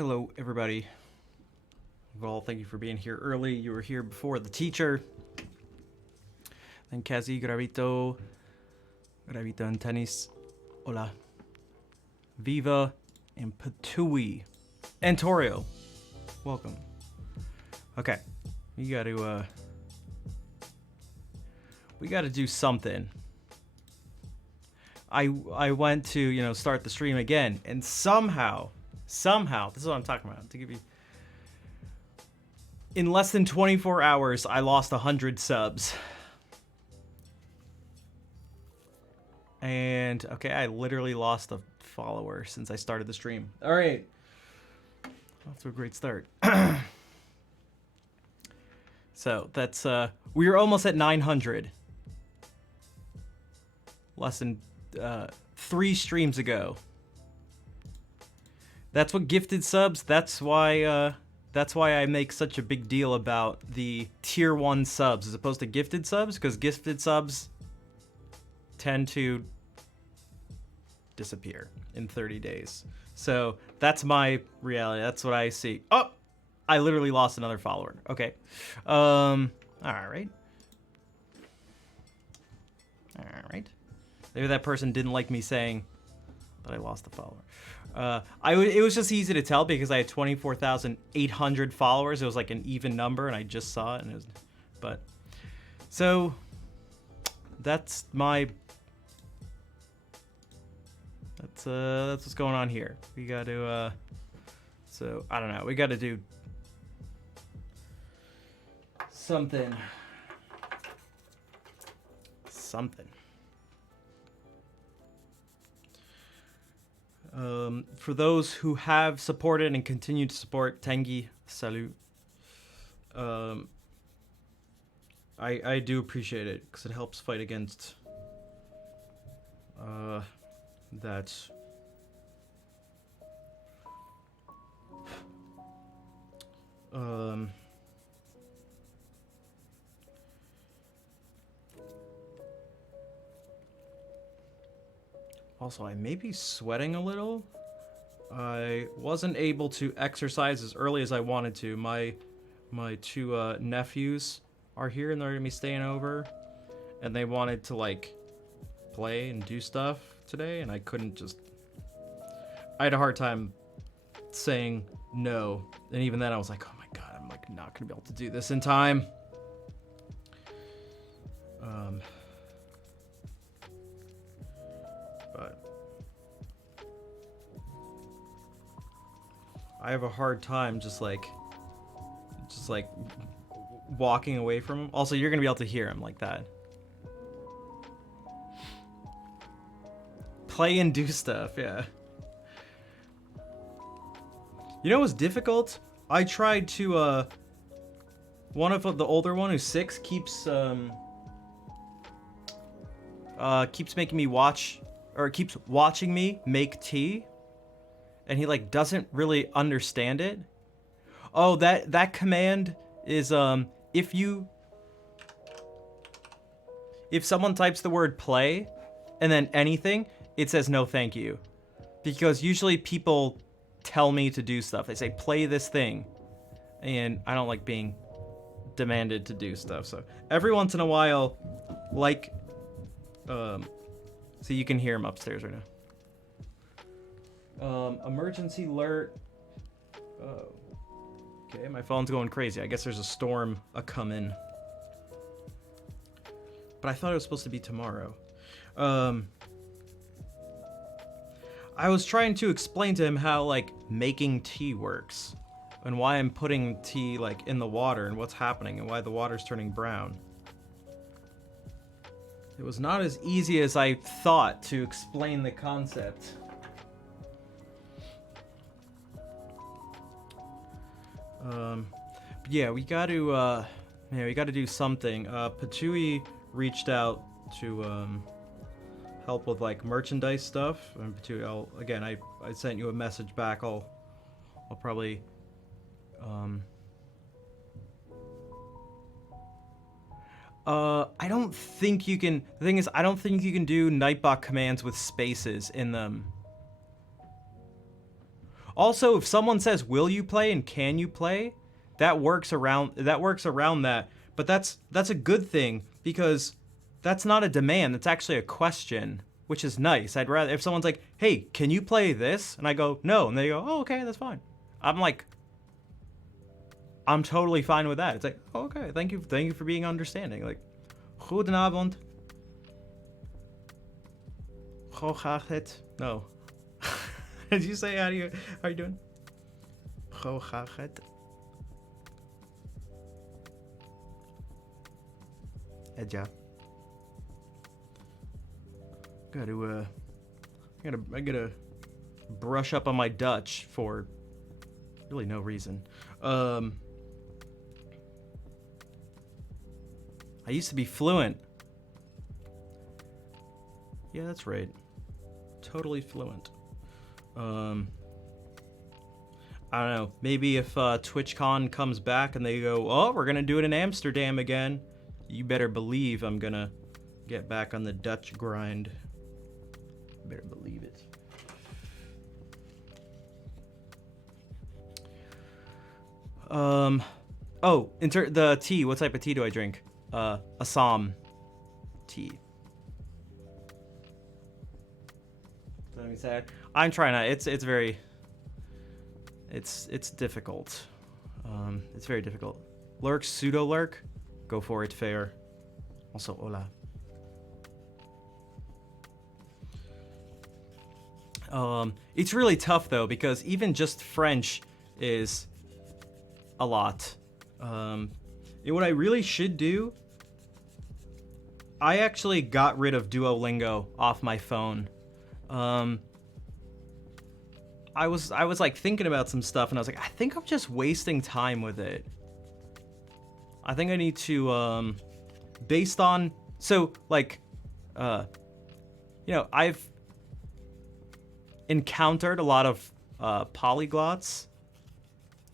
Hello, everybody. Well, thank you for being here early. You were here before the teacher. Then Kazi, Gravito and Tennis. Hola. Viva and Patui. And Torio. Welcome. Okay. We gotta do something. I went to, start the stream again, and somehow, this is what I'm talking about, to give you, in less than 24 hours, I lost 100 subs. And, okay, I literally lost a follower since I started the stream. All right. Off to a great start. So, that's, we were almost at 900. Less than 3 streams ago. That's what gifted subs. That's why I make such a big deal about the tier 1 subs as opposed to gifted subs, because gifted subs tend to disappear in 30 days. So that's my reality. That's what I see. Oh, I literally lost another follower. Okay. All right. Maybe that person didn't like me saying that I lost a follower. It was just easy to tell because I had 24,800 followers. It was like an even number, and I just saw it. So that's what's going on here. We got to. So I don't know. We got to do something. For those who have supported and continue to support, Tengi, salut. I do appreciate it because it helps fight against that. Also, I may be sweating a little. I wasn't able to exercise as early as I wanted to. My 2 nephews are here and they're gonna be staying over, and they wanted to like play and do stuff today, and I couldn't just. I had a hard time saying no, and even then I was like, oh my god, I'm like not gonna be able to do this in time. But I have a hard time just like walking away from him. Also, you're gonna be able to hear him like that. Play and do stuff, yeah. You know what's difficult? I tried to one of the older one who's 6 keeps making me watch, or keeps watching me make tea, and he like doesn't really understand it. Oh, that command is if someone types the word play and then anything, it says no thank you. Because usually people tell me to do stuff. They say play this thing, and I don't like being demanded to do stuff. So every once in a while, like so you can hear him upstairs right now. Emergency alert. Okay, my phone's going crazy. I guess there's a storm a-comin'. But I thought it was supposed to be tomorrow. I was trying to explain to him how, like, making tea works. And why I'm putting tea, like, in the water and what's happening and why the water's turning brown. It was not as easy as I thought to explain the concept. But yeah, we got to do something. Patui reached out to help with like merchandise stuff. And Patui, I sent you a message back. I'll probably I don't think you can. The thing is, I don't think you can do Nightbot commands with spaces in them. Also, if someone says, "Will you play?" and "Can you play?" that works around that. But that's a good thing because that's not a demand. That's actually a question, which is nice. I'd rather if someone's like, "Hey, can you play this?" and I go, "No," and they go, "Oh, okay, that's fine." I'm totally fine with that. It's like, oh, okay, thank you for being understanding. Like, goedenavond. Hoe gaat het? No. Did you say how are you doing? Hoe gaat het? Edja. I gotta brush up on my Dutch for really no reason. I used to be fluent. Yeah, that's right. Totally fluent. I don't know. Maybe if TwitchCon comes back and they go, "Oh, we're gonna do it in Amsterdam again," you better believe I'm gonna get back on the Dutch grind. Better believe it. Oh, the tea. What type of tea do I drink? Assam tea. Let me say, I'm trying to. It's very. It's difficult. It's very difficult. Lurk, pseudo lurk, go for it. Fair. Also, hola. It's really tough though because even just French is a lot. And what I really should do, I actually got rid of Duolingo off my phone. I was like thinking about some stuff and I was like, I think I'm just wasting time with it. I think I need to, based on, so like, I've encountered a lot of polyglots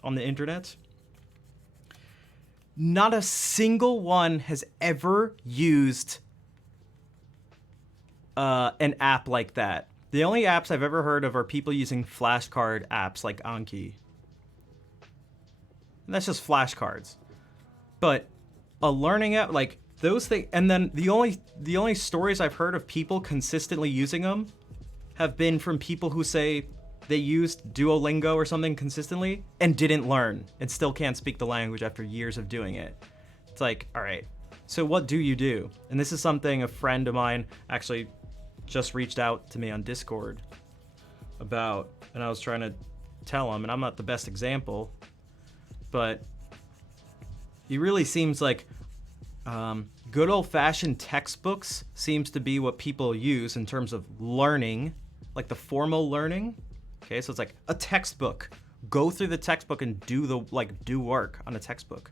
on the internet. Not a single one has ever used an app like that. The only apps I've ever heard of are people using flashcard apps like Anki. And that's just flashcards. But a learning app, like those things, and then the only stories I've heard of people consistently using them have been from people who say they used Duolingo or something consistently and didn't learn and still can't speak the language after years of doing it. It's like, all right, so what do you do? And this is something a friend of mine actually just reached out to me on Discord about, and I was trying to tell him, and I'm not the best example, but he really seems like good old-fashioned textbooks seems to be what people use in terms of learning, like the formal learning. Okay, so it's like a textbook. Go through the textbook and do work on a textbook.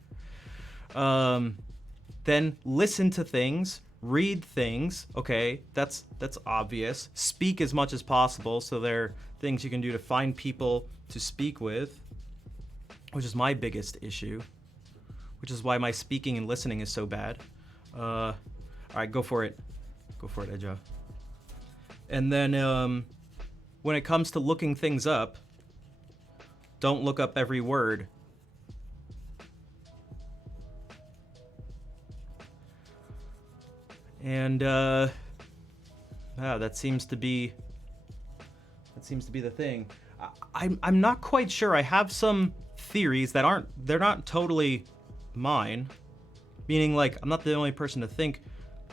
Then listen to things, read things. Okay, that's obvious. Speak as much as possible. So there are things you can do to find people to speak with, which is my biggest issue, which is why my speaking and listening is so bad. All right, go for it. Go for it, Edja. And then when it comes to looking things up, don't look up every word. And that seems to be the thing. I'm not quite sure. I have some theories that they're not totally mine, meaning like I'm not the only person to think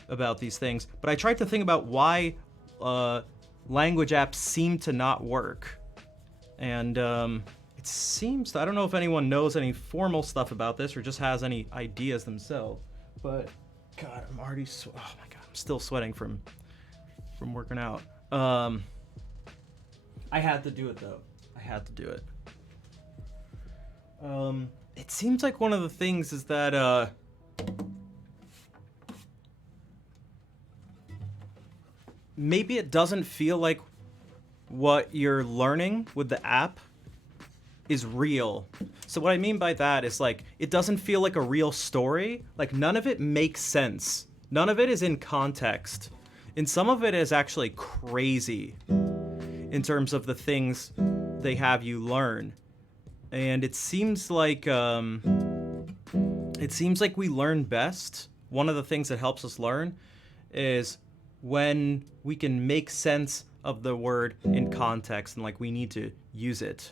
about these things, but I tried to think about why language apps seem to not work. And it seems, I don't know if anyone knows any formal stuff about this or just has any ideas themselves, but God, I'm already, oh my God, I'm still sweating from working out. I had to do it though. I had to do it. It seems like one of the things is that maybe it doesn't feel like what you're learning with the app is real. So what I mean by that is like, it doesn't feel like a real story. Like none of it makes sense. None of it is in context. And some of it is actually crazy in terms of the things they have you learn. And it seems like we learn best. One of the things that helps us learn is when we can make sense of the word in context and like we need to use it.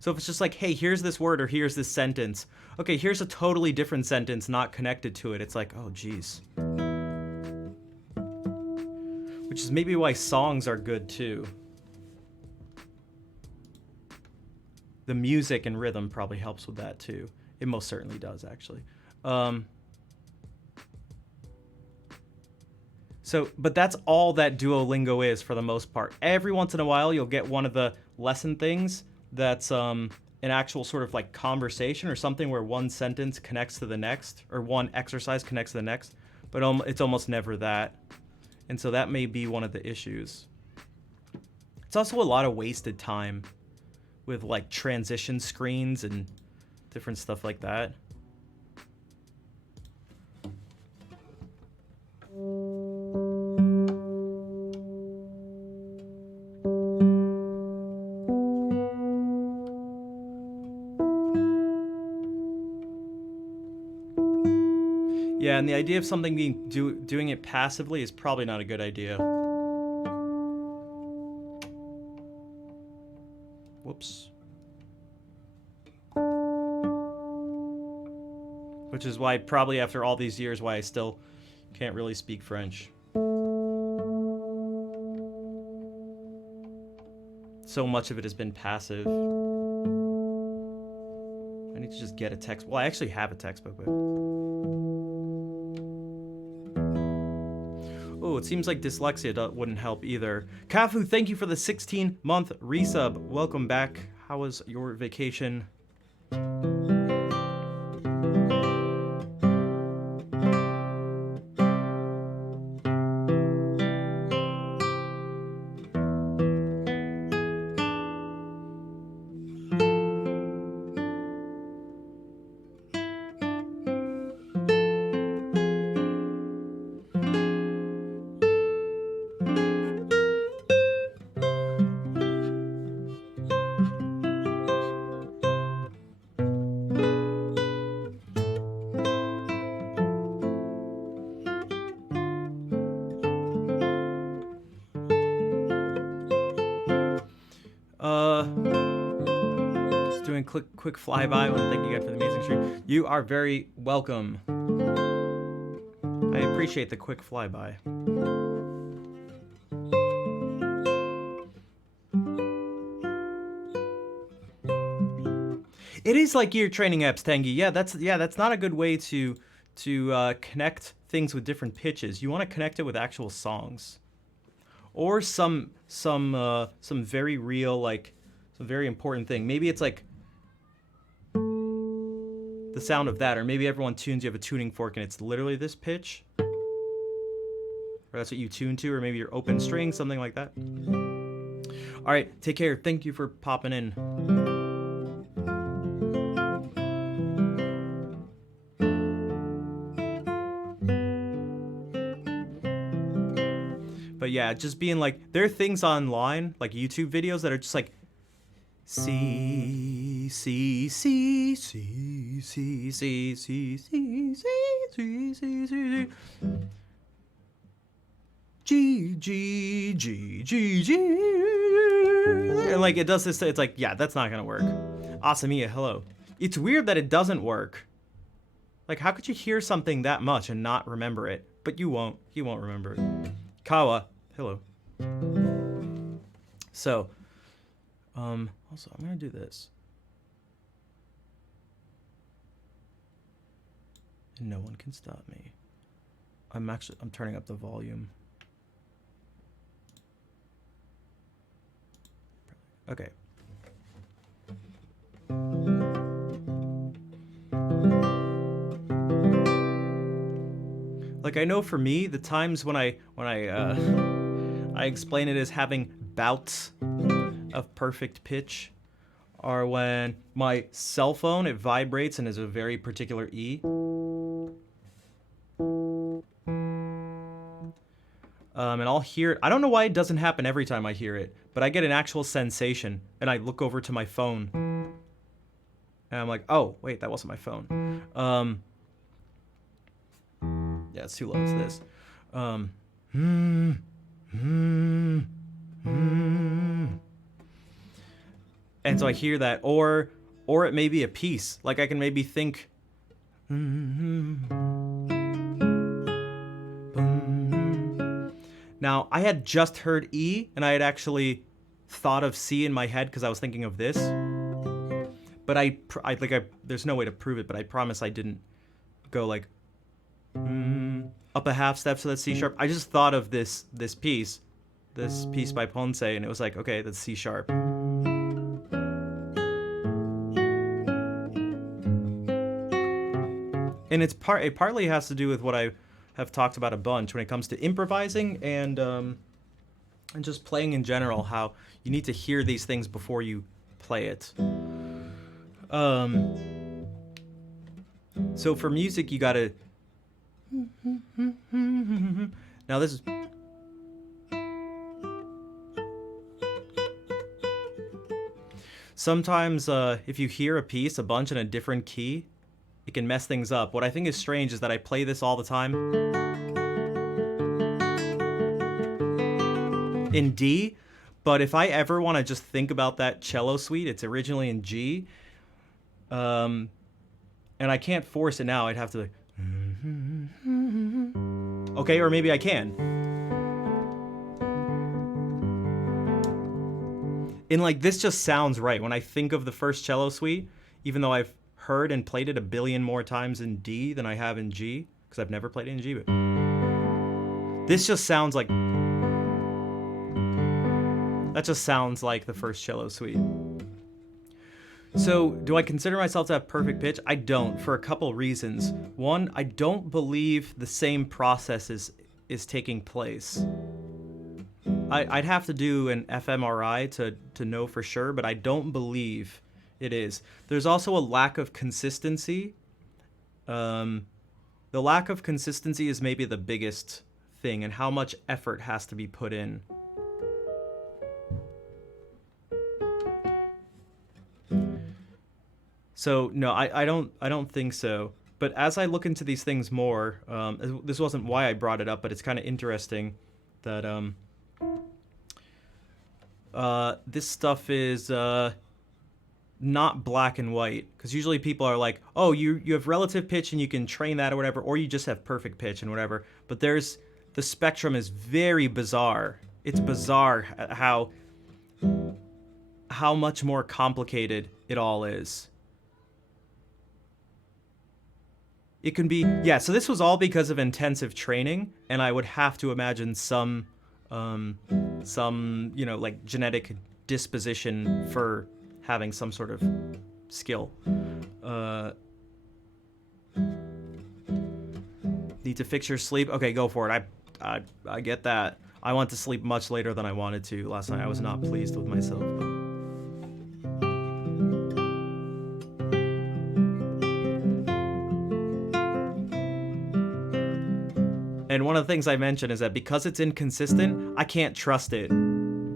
So if it's just like, hey, here's this word or here's this sentence. Okay, here's a totally different sentence not connected to it. It's like, oh, geez. Which is maybe why songs are good too. The music and rhythm probably helps with that too. It most certainly does, actually. But that's all that Duolingo is for the most part. Every once in a while, you'll get one of the lesson things that's an actual sort of like conversation or something where one sentence connects to the next, or one exercise connects to the next, but it's almost never that. And so that may be one of the issues. It's also a lot of wasted time with like transition screens and different stuff like that. Yeah, and the idea of something being doing it passively is probably not a good idea. Whoops. Which is why probably after all these years why I still can't really speak French. So much of it has been passive. I need to just get a text. Well, I actually have a textbook, but... Oh, it seems like dyslexia wouldn't help either. Kafu, thank you for the 16-month resub. Welcome back. How was your vacation? Just doing quick flyby. I want to thank you again for the amazing stream. You are very welcome. I appreciate the quick flyby. It is like gear training apps, Tangy. Yeah, that's not a good way to connect things with different pitches. You want to connect it with actual songs, or some very real, like some very important thing. Maybe it's like the sound of that, or maybe everyone tunes. You have a tuning fork, and it's literally this pitch, or that's what you tune to, or maybe your open string, something like that. All right, take care. Thank you for popping in. But yeah, just being like, there are things online, like YouTube videos, that are just like C C C C C C C C C C C C G G G G G, and like it does this. It's like, yeah, that's not gonna work. Asamiya, hello. It's weird that it doesn't work. Like, how could you hear something that much and not remember it? But you won't. You won't remember it. Kawa, hello. So, also, I'm gonna do this. And no one can stop me. I'm turning up the volume. Okay. Like, I know for me, the times when I explain it as having bouts of perfect pitch are when my cell phone, it vibrates and is a very particular And I'll hear it. I don't know why it doesn't happen every time I hear it, but I get an actual sensation, and I look over to my phone, and I'm like, oh, wait, that wasn't my phone. Yeah, it's too low. It's this. And so I hear that, or it may be a piece. Like I can maybe think. Now, I had just heard E, and I had actually thought of C in my head because I was thinking of this. But there's no way to prove it, but I promise I didn't go like up a half step so that's C sharp. I just thought of this piece by Ponce, and it was like, okay, that's C sharp. And it partly has to do with what I have talked about a bunch when it comes to improvising and just playing in general, how you need to hear these things before you play it. So for music, you gotta. Now this is. Sometimes if you hear a piece a bunch in a different key, it can mess things up. What I think is strange is that I play this all the time in D, but if I ever want to just think about that cello suite, it's originally in G, and I can't force it now. I'd have to, okay, or maybe I can. And like this just sounds right when I think of the first cello suite, even though I've heard and played it a billion more times in D than I have in G, because I've never played it in G, but this just sounds like, that just sounds like the first cello suite. So do I consider myself to have perfect pitch? I don't, for a couple reasons. One, I don't believe the same process is taking place. I'd have to do an fMRI to know for sure, but I don't believe it is. There's also a lack of consistency. The lack of consistency is maybe the biggest thing, and how much effort has to be put in. So no, I don't think so. But as I look into these things more, this wasn't why I brought it up, but it's kind of interesting that this stuff is not black and white, because usually people are like, oh, you have relative pitch and you can train that or whatever, or you just have perfect pitch and whatever. But the spectrum is very bizarre. It's bizarre how much more complicated it all is. It can be, yeah, so this was all because of intensive training, and I would have to imagine some like genetic disposition for having some sort of skill. Need to fix your sleep? Okay, go for it. I get that. I went to sleep much later than I wanted to last night. I was not pleased with myself. And one of the things I mentioned is that because it's inconsistent, I can't trust it.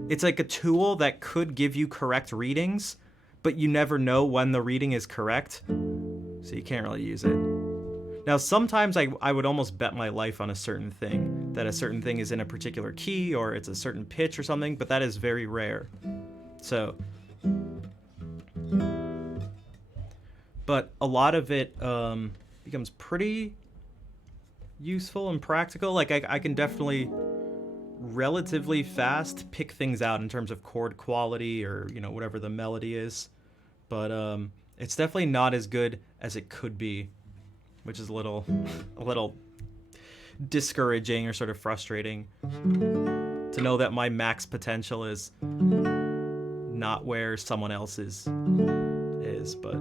It's like a tool that could give you correct readings, but you never know when the reading is correct, so you can't really use it. Now, sometimes I would almost bet my life on a certain thing, that a certain thing is in a particular key or it's a certain pitch or something, but that is very rare. So, but a lot of it becomes pretty useful and practical. Like I can definitely relatively fast pick things out in terms of chord quality or whatever the melody is, but it's definitely not as good as it could be, which is a little discouraging or sort of frustrating to know that my max potential is not where someone else's is. But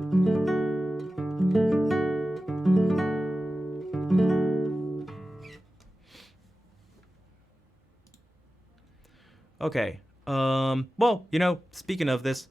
okay. Well, speaking of this,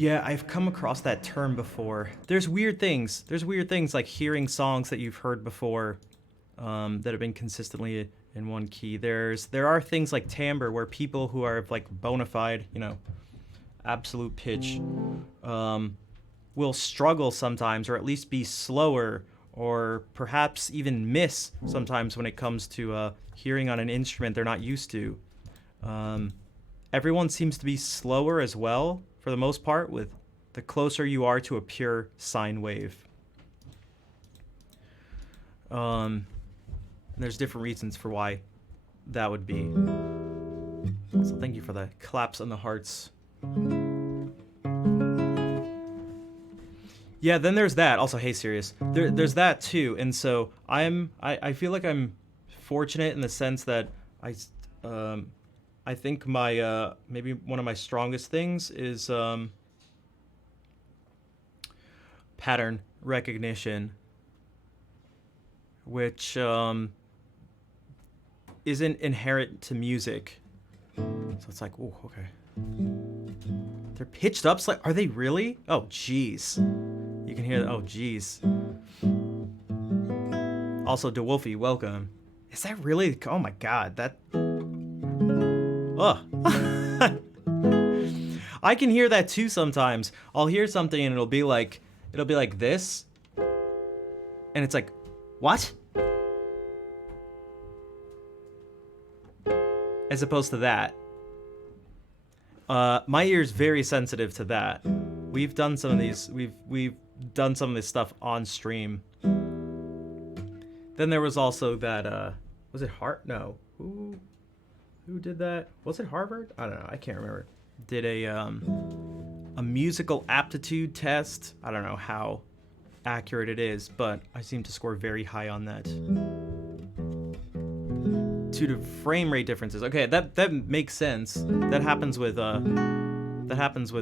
Yeah, I've come across that term before. There's weird things. There's weird things like hearing songs that you've heard before that have been consistently in one key. There are things like timbre where people who are like bona fide, you know, absolute pitch, will struggle sometimes, or at least be slower, or perhaps even miss sometimes when it comes to hearing on an instrument they're not used to. Everyone seems to be slower as well, for the most part, with the closer you are to a pure sine wave. There's different reasons for why that would be. So thank you for the claps and the hearts. Yeah, then there's that. Also, hey, Sirius. There's that too, and so I feel like I'm fortunate in the sense that I think my maybe one of my strongest things is pattern recognition, which isn't inherent to music. So it's like, oh, okay. They're pitched up. Like, are they really? Oh, jeez. You can hear. Oh, jeez. Also, DeWolfie, welcome. Is that really? Oh my God, that. Ugh. I can hear that too sometimes. I'll hear something and it'll be like this, and it's like, what? As opposed to that. My ear's very sensitive to that. We've done some of these. We've done some of this stuff on stream. Then there was also that. Was it Hart? No. Who did that? Was it Harvard? I don't know. I can't remember. Did a musical aptitude test. I don't know how accurate it is, but I seem to score very high on that. Due to frame rate differences. Okay, that makes sense. That happens with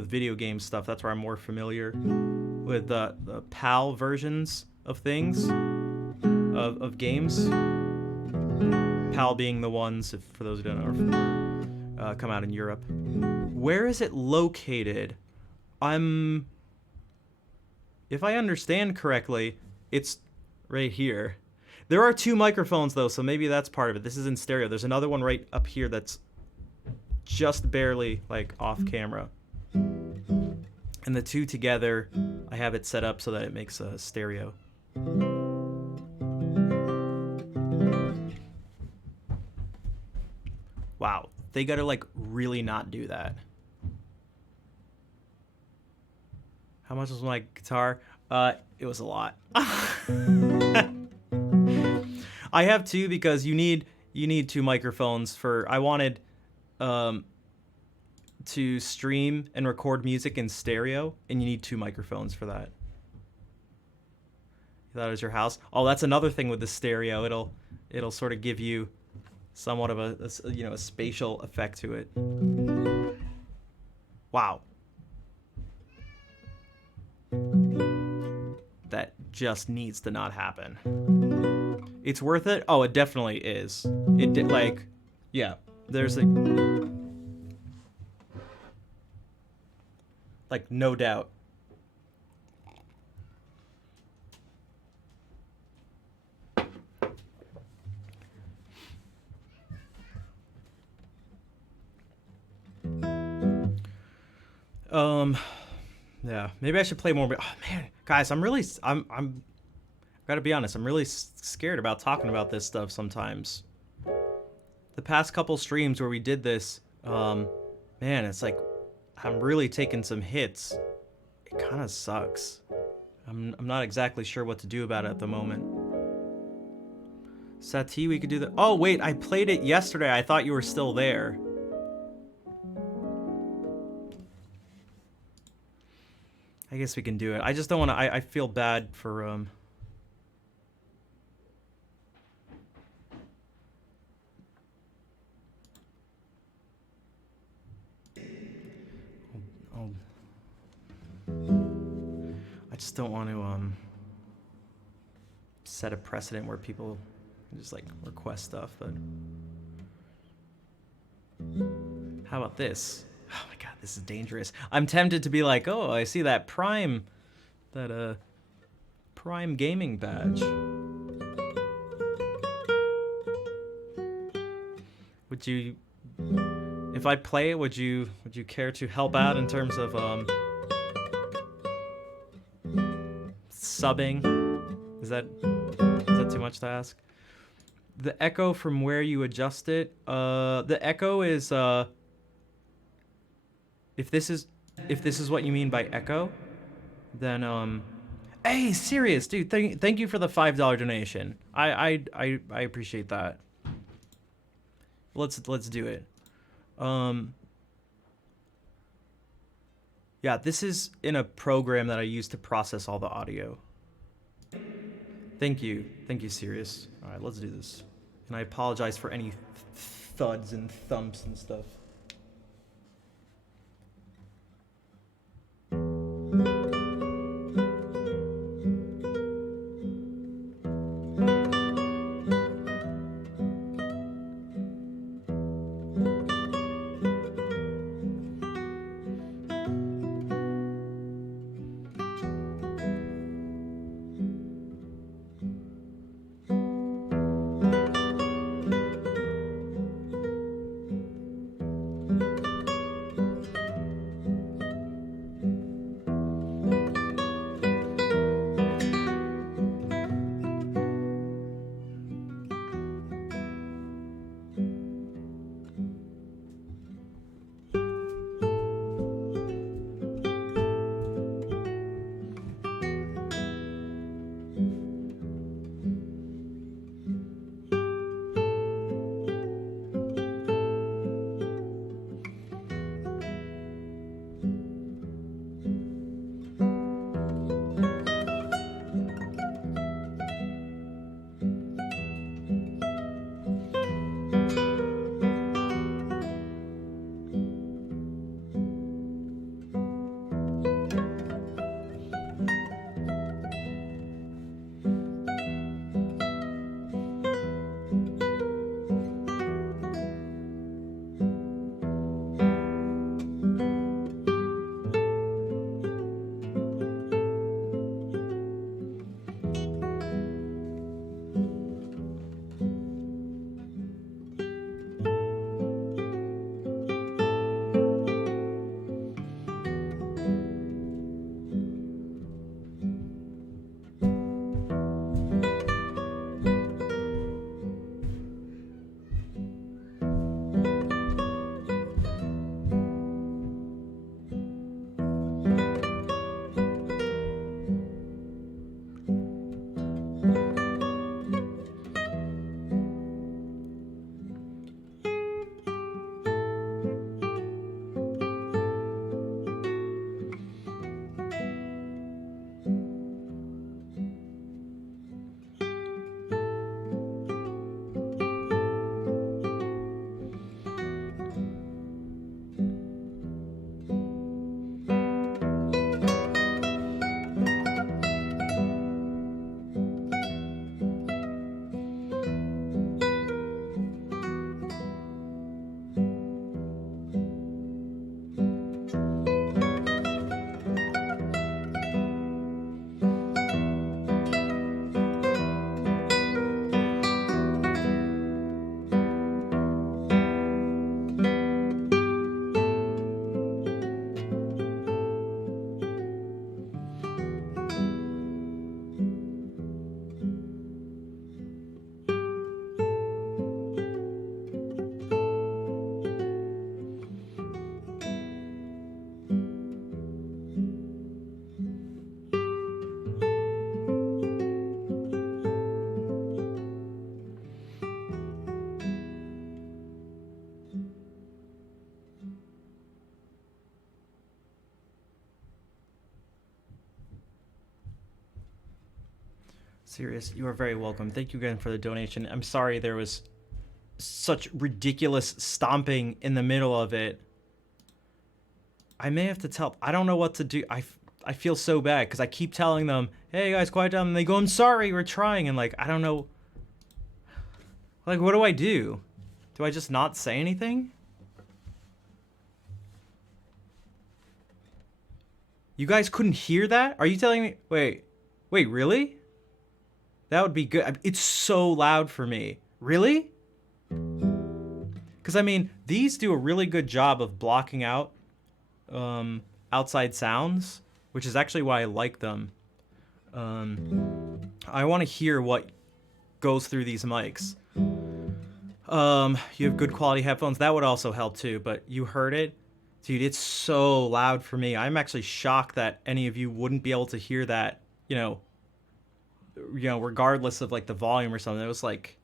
video game stuff. That's where I'm more familiar with the PAL versions of things of games. PAL being the ones, for those who don't know, come out in Europe. Where is it located? If I understand correctly, it's right here. There are two microphones though, so maybe that's part of it. This is in stereo. There's another one right up here that's just barely like off camera. And the two together, I have it set up so that it makes a stereo. Wow, they gotta like really not do that. How much was my guitar? It was a lot. I have two because you need two microphones for. I wanted to stream and record music in stereo, and you need two microphones for that. You thought it was your house? Oh, that's another thing with the stereo. It'll sort of give you somewhat of a spatial effect to it. Wow. That just needs to not happen. It's worth it? Oh, it definitely is. Yeah, there's no doubt. Yeah, maybe I should play more. Oh man, guys, I'm gotta be honest, I'm really scared about talking about this stuff sometimes. The past couple streams where we did this, man, it's like I'm really taking some hits. It kind of sucks. I'm not exactly sure what to do about it at the moment. Sati, we could do that. Oh wait, I played it yesterday. I thought you were still there. I guess we can do it. I just don't want to. I feel bad for I just don't want to set a precedent where people just like request stuff. But how about this? Oh my God. this is dangerous. I'm tempted to be like, oh, I see that Prime gaming badge. Would you, if I play it, would you care to help out in terms of subbing? Is that too much to ask? The echo from where you adjust it. The echo is if this is what you mean by echo, then hey, serious dude, thank you for the $5 donation. I appreciate that. Let's do it. Yeah, this is in a program that I use to process all the audio. Thank you, Sirius. All right, let's do this. And I apologize for any thuds and thumps and stuff. Sirius, you are very welcome. Thank you again for the donation. I'm sorry there was such ridiculous stomping in the middle of it. I may have to tell... I don't know what to do. I feel so bad because I keep telling them, hey guys, quiet down. And they go, I'm sorry, we're trying. And like, I don't know. Like, what do I do? Do I just not say anything? You guys couldn't hear that? Are you telling me? Wait, really? That would be good. It's so loud for me. Really? Because, I mean, these do a really good job of blocking out outside sounds, which is actually why I like them. I want to hear what goes through these mics. You have good quality headphones. That would also help too, but you heard it? Dude, it's so loud for me. I'm actually shocked that any of you wouldn't be able to hear that, regardless of like the volume or something. It was like...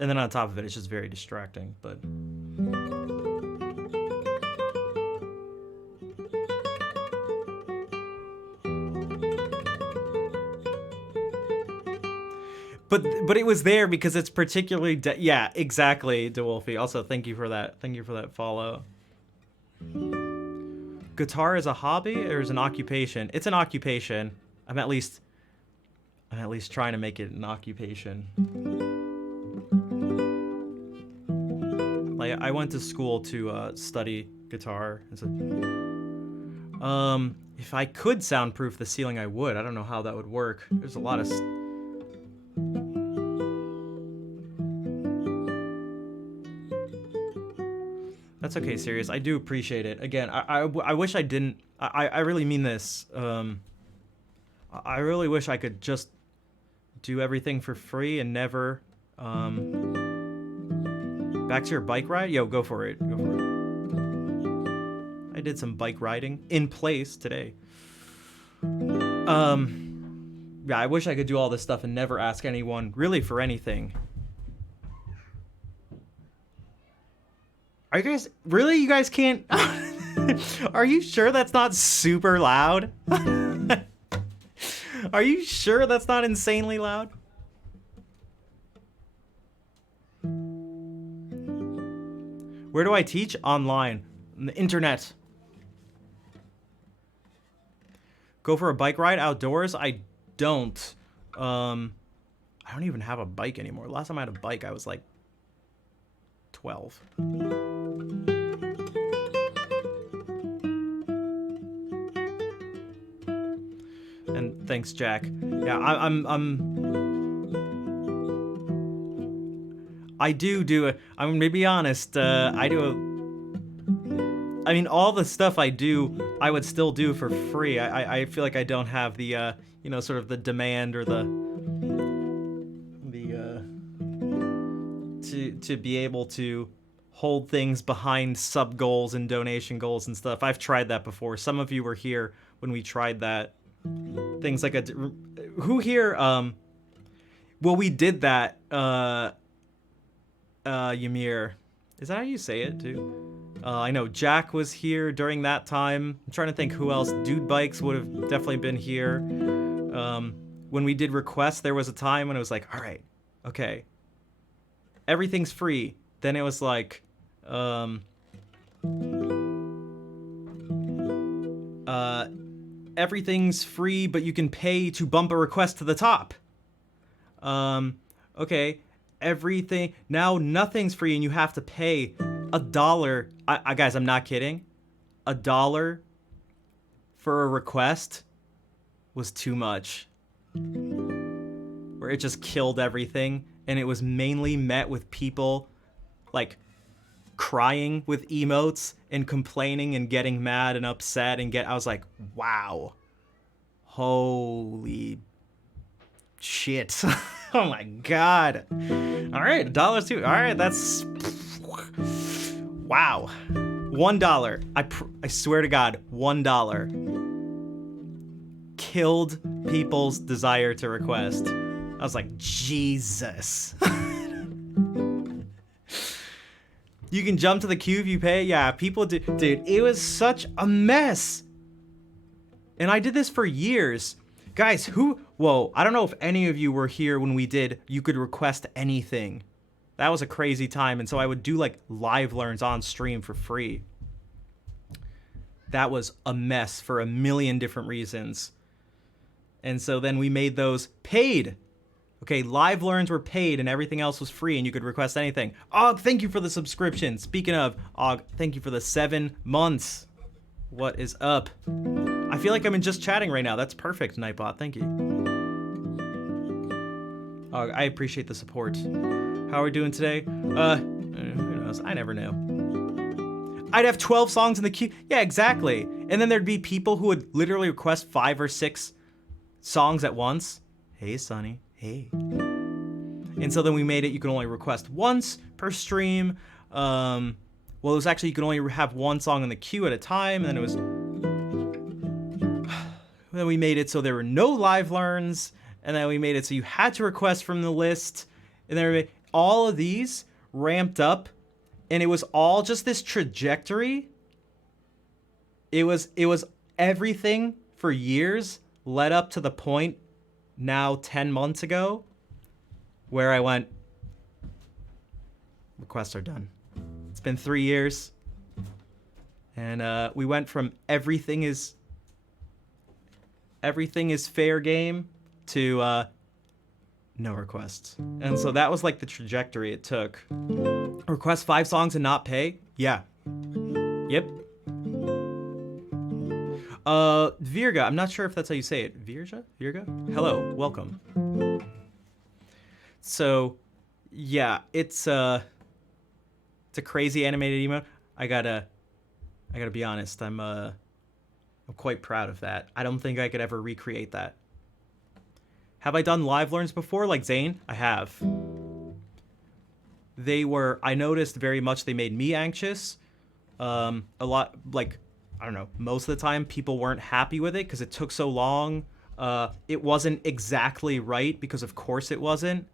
And then on top of it, it's just very distracting, but... But it was there because it's particularly... yeah, exactly, DeWolfie. Also, thank you for that. Thank you for that follow. Guitar is a hobby or is an occupation? It's an occupation. I'm at least trying to make it an occupation. Like, I went to school to study guitar. If I could soundproof the ceiling, I would. I don't know how that would work. There's a lot of... That's okay, Sirius. I do appreciate it. Again, I wish I didn't... I really mean this. I really wish I could just do everything for free and never... Back to your bike ride? Yo, go for it. Go for it. I did some bike riding in place today. Yeah, I wish I could do all this stuff and never ask anyone really for anything. Are you guys... Really? You guys can't... Are you sure that's not super loud? Are you sure that's not insanely loud? Where do I teach? Online. On the internet. Go for a bike ride outdoors? I don't. I don't even have a bike anymore. Last time I had a bike, I was like 12. And thanks, Jack. Yeah, I do it. I'm gonna be honest. I mean, all the stuff I do, I would still do for free. I feel like I don't have the, sort of the demand or to be able to hold things behind sub goals and donation goals and stuff. I've tried that before. Some of you were here when we tried that. Things like who here? Well, we did that. Ymir. Is that how you say it too? I know Jack was here during that time. I'm trying to think who else. Dude Bikes would have definitely been here. When we did requests, there was a time when it was like, all right, okay, everything's free. Then it was like, everything's free, but you can pay to bump a request to the top. Okay. Everything now, nothing's free and you have to pay $1. Guys, I'm not kidding. $1 for a request was too much. Where it just killed everything, and it was mainly met with people like crying with emotes and complaining and getting mad and upset and I was like, wow, holy shit. Oh my god. All right, $1 too. All right, that's... Wow. $1. I swear to God, $1 killed people's desire to request. I was like, Jesus. You can jump to the queue if you pay. Yeah, people do. Dude, it was such a mess. And I did this for years. Guys, whoa, I don't know if any of you were here when we did you could request anything. That was a crazy time, and so I would do like live learns on stream for free. That was a mess for a million different reasons. And so then we made those paid. Okay, live learns were paid and everything else was free and you could request anything. Og, thank you for the subscription. Speaking of, Og, thank you for the 7 months. What is up? I feel like I'm in just chatting right now. That's perfect, Nightbot. Thank you. Og, I appreciate the support. How are we doing today? Who knows? I never know. I'd have 12 songs in the queue. Yeah, exactly. And then there'd be people who would literally request 5 or 6 songs at once. Hey, Sonny. Hey. And so then we made it you can only request once per stream. Well, it was actually you can only have 1 song in the queue at a time. And then it was... Then we made it so there were no live learns. And then we made it so you had to request from the list. And then all of these ramped up. And it was all just this trajectory. It was everything for years led up to the point now 10 months ago where I went, requests are done. It's been 3 years. And we went from everything is fair game to no requests. And so that was like the trajectory it took. Request 5 songs and not pay? Yeah. Yep. Virga, I'm not sure if that's how you say it. Virga? Hello, welcome. So, yeah, it's a crazy animated emote. I gotta be honest. I'm quite proud of that. I don't think I could ever recreate that. Have I done live learns before, like Zane? I have. I noticed very much they made me anxious. A lot, like, I don't know, most of the time people weren't happy with it because it took so long. It wasn't exactly right because of course it wasn't.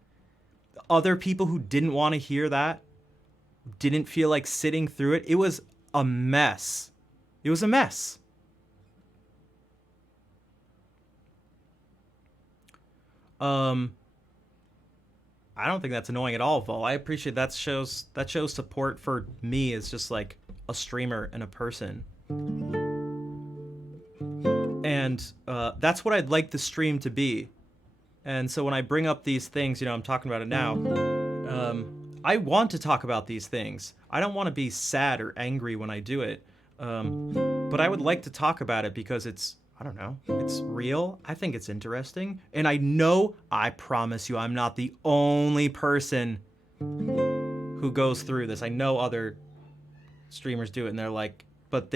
Other people who didn't want to hear that didn't feel like sitting through it. It was a mess. It was a mess. I don't think that's annoying at all, Vol. I appreciate that shows support for me as just like a streamer and a person. And that's what I'd like the stream to be. And so when I bring up these things, I'm talking about it now. I want to talk about these things. I don't want to be sad or angry when I do it. But I would like to talk about it because it's real. I think it's interesting. And I promise you, I'm not the only person who goes through this. I know other streamers do it and they're like, but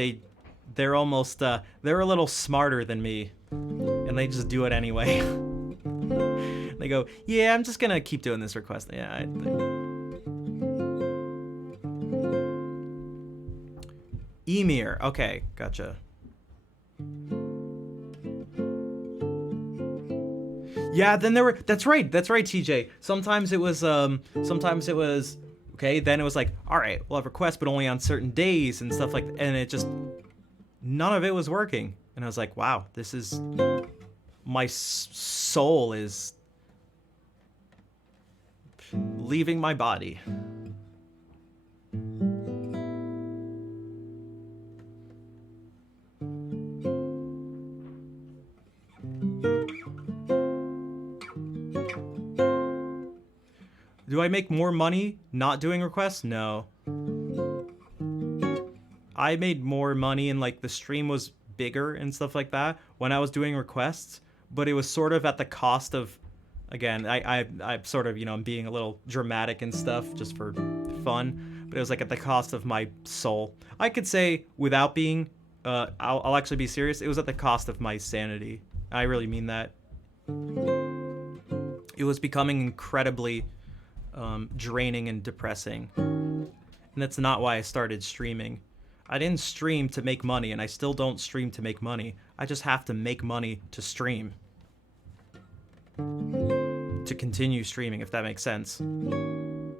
they're almost, they're a little smarter than me and they just do it anyway. They go, yeah, I'm just gonna keep doing this request. Yeah. Emir, okay, gotcha. Yeah, then that's right, TJ. Sometimes it was, okay, then it was like, all right, we'll have requests, but only on certain days and stuff like that. And it just, none of it was working. And I was like, wow, this is, my soul is leaving my body. Do I make more money not doing requests? No. I made more money and like the stream was bigger and stuff like that when I was doing requests, but it was sort of at the cost of, again, I sort of, I'm being a little dramatic and stuff just for fun, but it was like at the cost of my soul. I could say without being, I'll actually be serious, it was at the cost of my sanity. I really mean that. It was becoming incredibly draining and depressing. And that's not why I started streaming. I didn't stream to make money, and I still don't stream to make money. I just have to make money to stream. To continue streaming, if that makes sense. And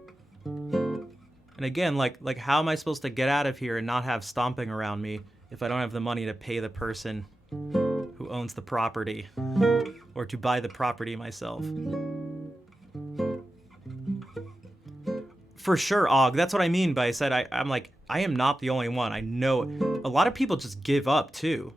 again, like how am I supposed to get out of here and not have stomping around me if I don't have the money to pay the person who owns the property? Or to buy the property myself? For sure, Og. That's what I mean by I said I'm like, I am not the only one. I know a lot of people just give up too.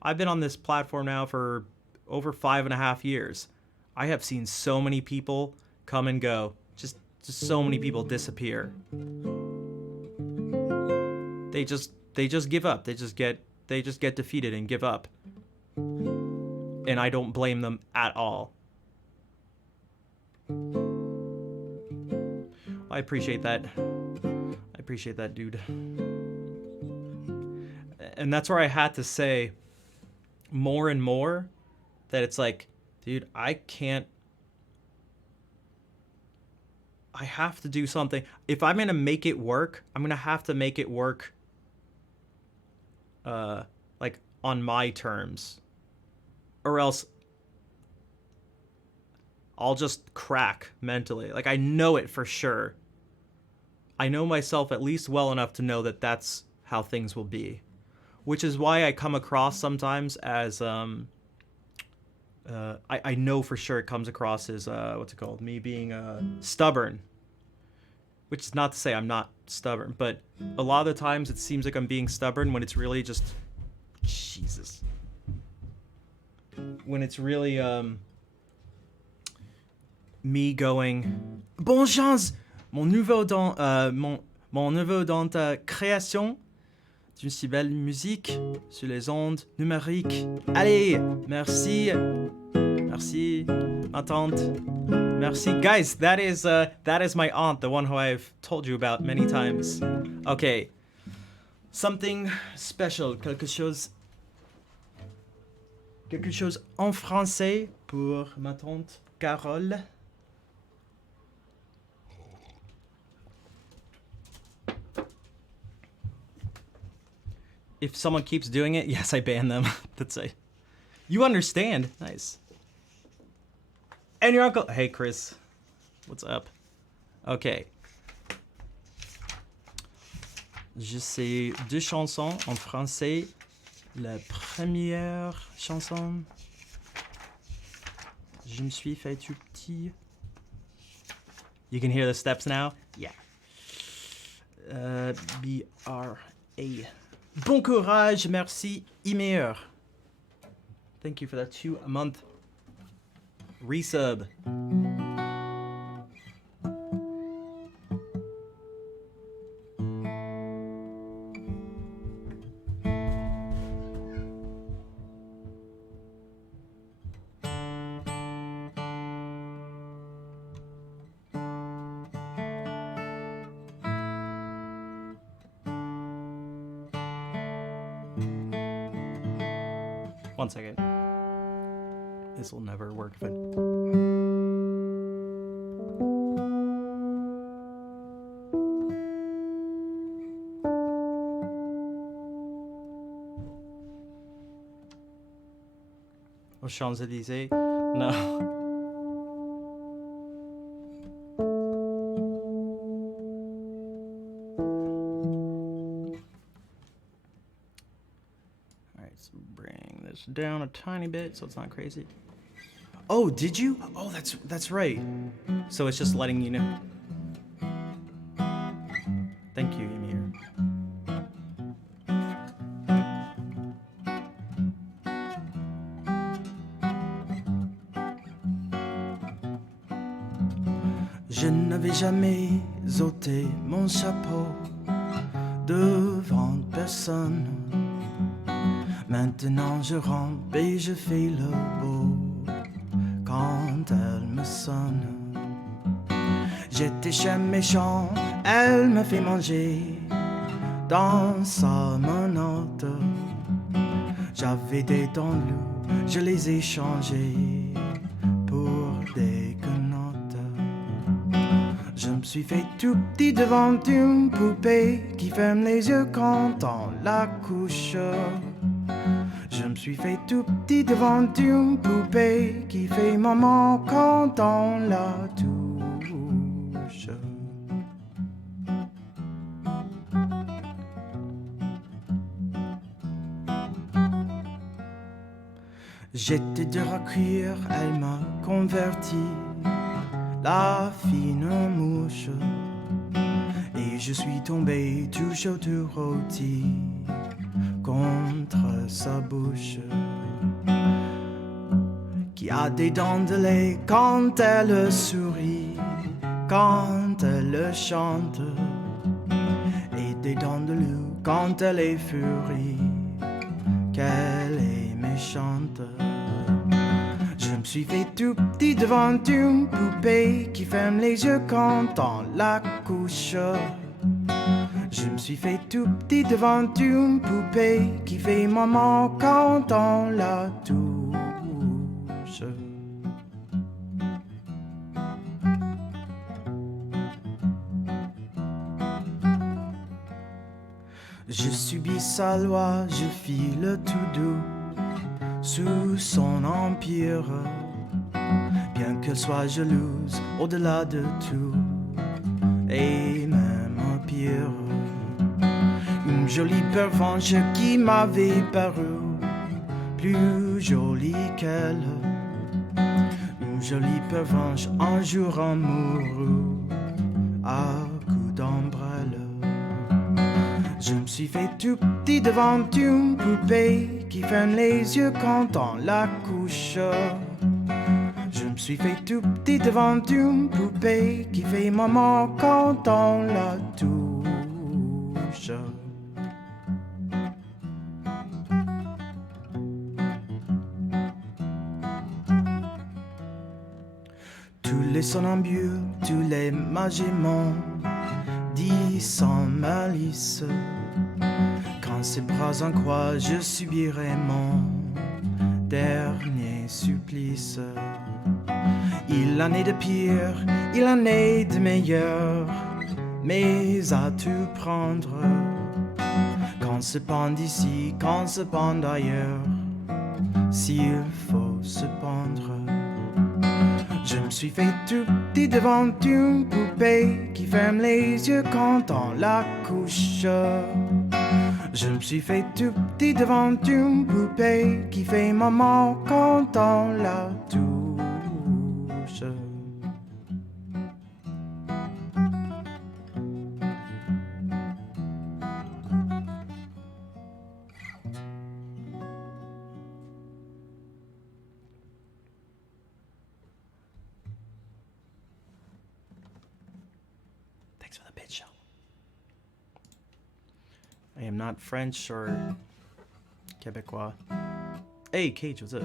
I've been on this platform now for over 5.5 years. I have seen so many people come and go. Just so many people disappear. They just give up. They just get defeated and give up. And I don't blame them at all. I appreciate that. I appreciate that, dude. And that's where I had to say more and more that it's like, dude, I have to do something. If I'm going to make it work, I'm going to have to make it work like on my terms. Or else I'll just crack mentally. Like, I know it for sure. I know myself at least well enough to know that that's how things will be. Which is why I come across sometimes as, I know for sure it comes across as, what's it called? Me being stubborn. Which is not to say I'm not stubborn, but a lot of the times it seems like I'm being stubborn when it's really just, Jesus. When it's really, me going, bonne chance, mon neveu dans ta création d'une si belle musique sur les ondes numériques. Allez, merci, ma tante. Merci, guys. That is my aunt, the one who I've told you about many times. Okay, something special, quelque chose en français pour ma tante Carole. If someone keeps doing it, yes, I ban them. That's it. You understand. Nice. And your uncle... Hey, Chris. What's up? Okay. Je sais 2 chansons en français. La première chanson... Je me suis fait tout petit. You can hear the steps now? Yeah. B-R-A... Bon courage, merci, y meilleur. Thank you for that 2-month resub. One second. This will never work if I... Aux Champs-Élysées? No. Down a tiny bit so it's not crazy. Oh, did you? Oh, that's right. So it's just letting you know. Thank you, Ymir. Je n'avais jamais ôté mon chapeau devant personne. Maintenant je rampe et je fais le beau quand elle me sonne. J'étais chez méchant, elle me fait manger dans sa menotte. J'avais des dents loups, je les ai changées pour des quenottes. Je me suis fait tout petit devant une poupée qui ferme les yeux quand on la couche. Je me suis fait tout petit devant une poupée qui fait maman quand on la touche. J'étais dur à cuire, elle m'a converti, la fine mouche. Et je suis tombé tout chaud, tout rôti contre sa bouche. qui a des dents de lait quand elle sourit, quand elle chante, et des dents de loup quand elle est furie, qu'elle est méchante. Je me suis fait tout petit devant une poupée qui ferme les yeux quand on la couche. Je me suis fait tout petit devant une poupée qui fait maman quand on la touche. Je subis sa loi, je file tout doux sous son empire, bien qu'elle soit jalouse au-delà de tout, et même pire. Une jolie pervenche qui m'avait paru plus jolie qu'elle, une jolie pervenche un jour amoureux à coups d'ombrelle. Je me suis fait tout petit devant une poupée qui ferme les yeux quand on la couche. Je me suis fait tout petit devant une poupée qui fait maman quand on la touche. Tous les somnambules, tous les magémons disent sans malice quand ses bras en croix je subirai mon dernier supplice. Il en est de pire, il en est de meilleur, mais à tout prendre, qu'on se pende ici, qu'on se pende ailleurs, s'il faut se pendre. Je me suis fait tout petit devant une poupée qui ferme les yeux quand on la couche. Je me suis fait tout petit devant une poupée qui fait maman quand on la touche. Thanks for the pitch show. I am not French or Québécois. Hey, Cage, what's up?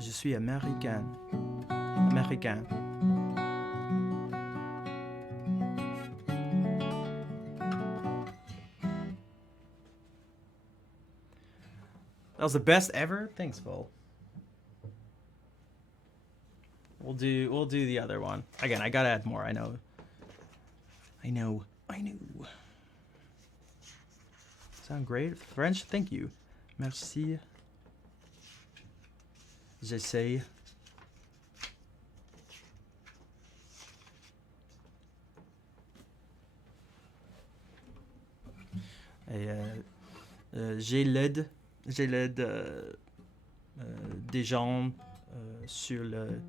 Je suis américain. Américain. That was the best ever? Thanks, Vol. We'll do the other one. Again, I gotta add more, I know. Sound great? French? Thank you. Merci. J'essaie. Et j'ai l'aide des gens sur le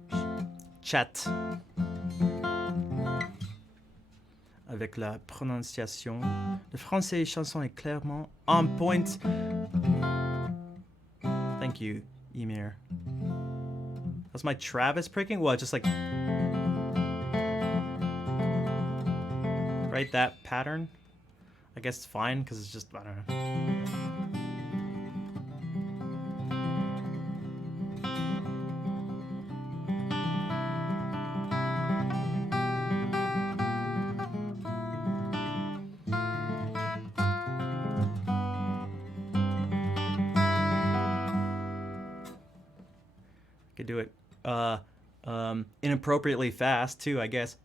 chat avec la prononciation. Le français chanson est clairement on point. Thank you, Emir. That's my Travis pricking? What, just like right that pattern? I guess it's fine because it's just, I don't know. Could do it inappropriately fast too, I guess.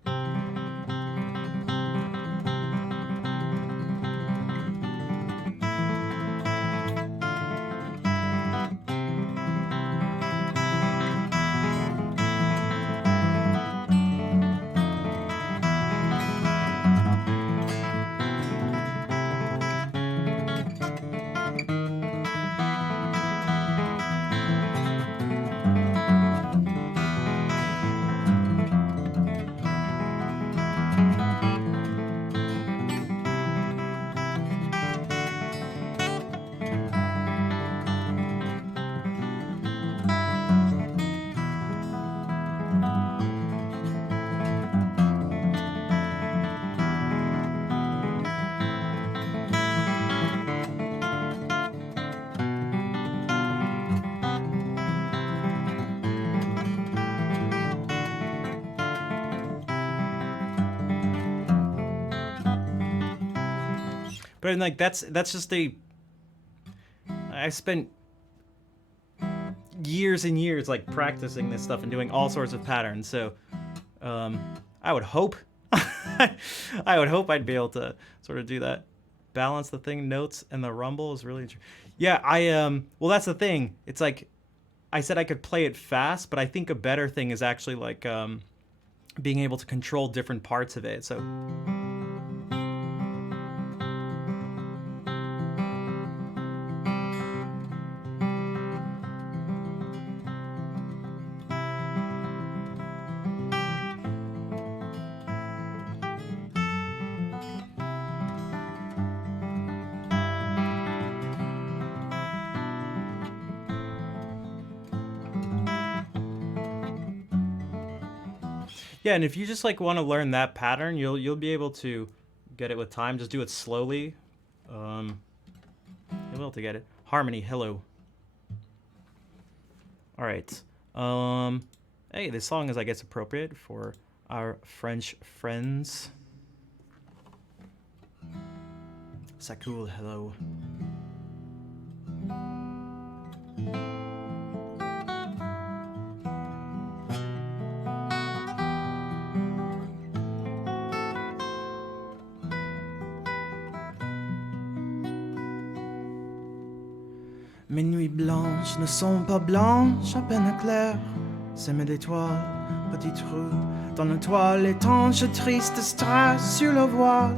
But like that's just I spent years and years like practicing this stuff and doing all sorts of patterns. So I would hope I would hope I'd be able to sort of do that. Balance the thing, notes and the rumble is really yeah, well that's the thing. It's like I said I could play it fast, but I think a better thing is actually like being able to control different parts of it. So yeah, and if you just like want to learn that pattern, you'll be able to get it with time. Just do it slowly. You'll be able to get it. Harmony, hello. All right. Hey, this song is, I guess, appropriate for our French friends. Sakul, hello. Mes nuits blanches ne sont pas blanches, à peine claires. Semées d'étoiles, petits trous dans la toile étanche, triste strass sur le voile.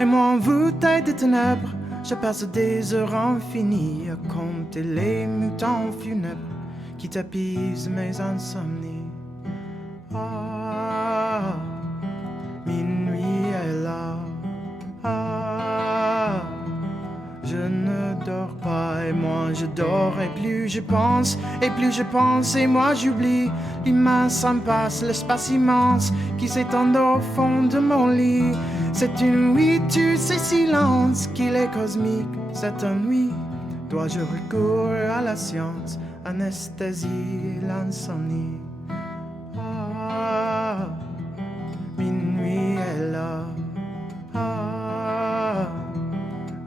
Et moi, envoûté de ténèbres, je passe des heures infinies à compter les mutants funèbres qui tapisent mes insomnies. Ah, minuit est là. Ah, je ne dors pas et moi je dors et plus je pense et moi j'oublie l'immense impasse, l'espace immense qui s'étend au fond de mon lit. C'est une nuit, tu sais, silence qu'il est cosmique. Cette nuit, dois-je recourir à la science, anesthésie, l'insomnie. Ah, minuit est là. Ah,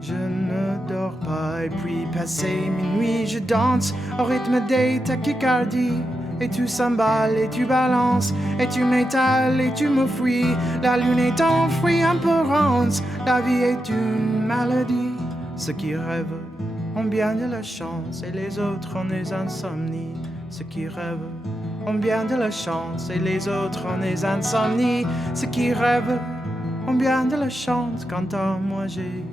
je ne dors pas et puis passé minuit, je danse au rythme des tachycardies. Et tu s'emballes et tu balances et tu m'étales et tu me fuis. La lune est enfouie un peu rance, la vie est une maladie. Ceux qui rêvent ont bien de la chance et les autres ont des insomnies. Ceux qui rêvent ont bien de la chance et les autres ont des insomnies. Ceux qui rêvent ont bien de la chance, quant à moi j'ai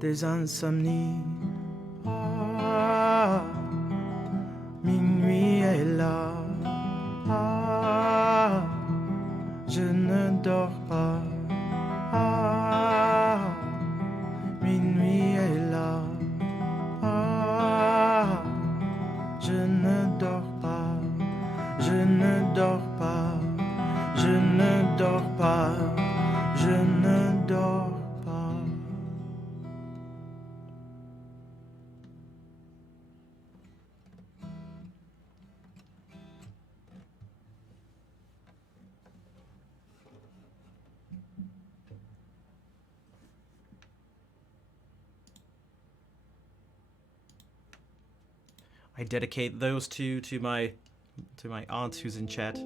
des insomnies. Ah, minuit est là. Ah, je ne dors pas. Ah, minuit est là. Ah, je ne dors pas. Je ne dors pas. Je ne dors pas. Je ne dors pas. I dedicate those two to my aunt who's in chat.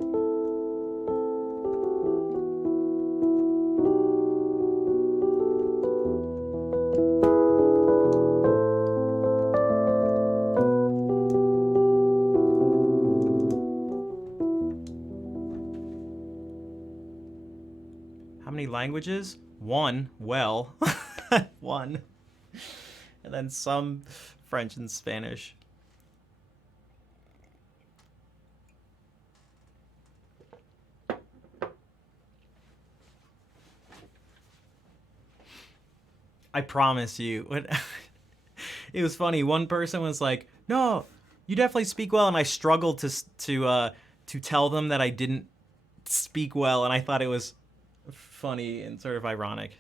How many languages? One. Well, one. And then some French and Spanish. I promise you. It was funny. One person was like, "No, you definitely speak well," and I struggled to tell them that I didn't speak well, and I thought it was funny and sort of ironic.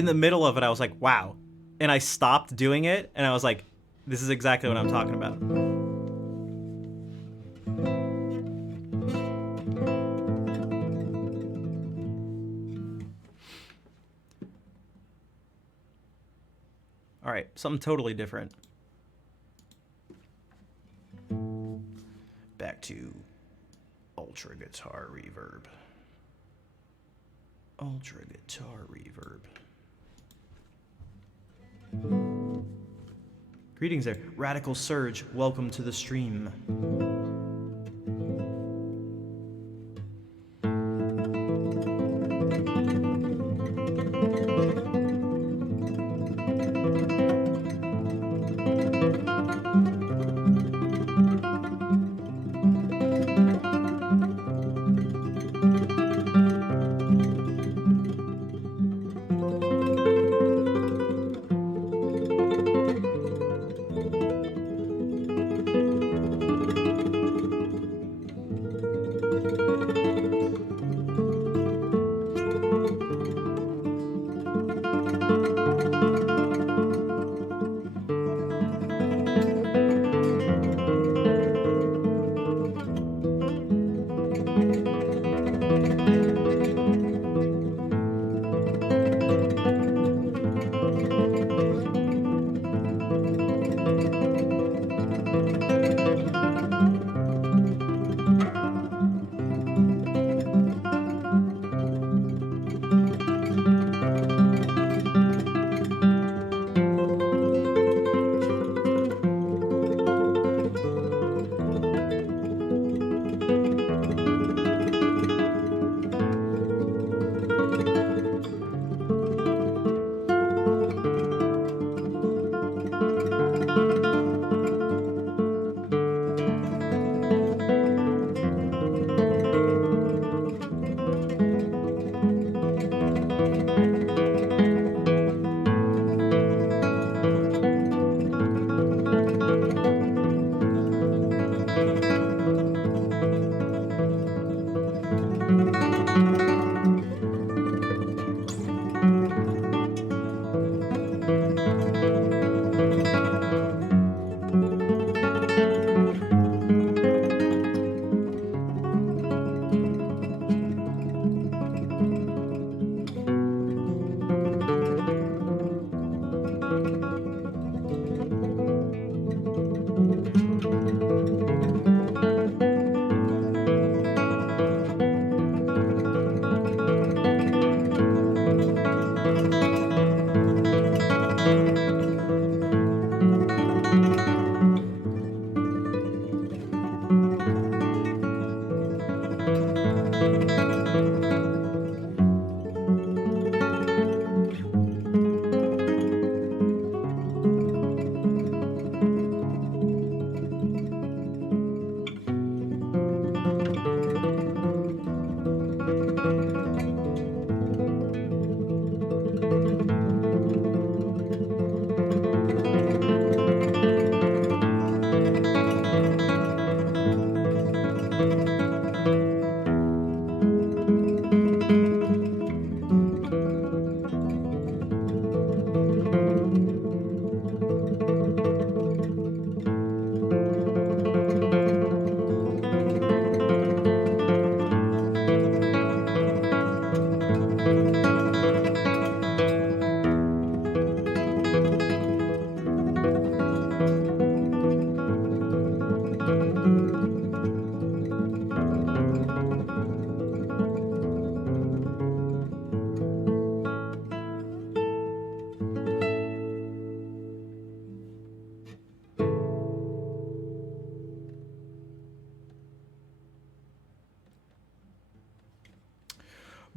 in the middle of it, I was like, wow. And I stopped doing it, and I was like, this is exactly what I'm talking about. All right, something totally different. Back to Ultra Guitar Reverb. Ultra Guitar Reverb. Greetings there. Radical Surge, welcome to the stream.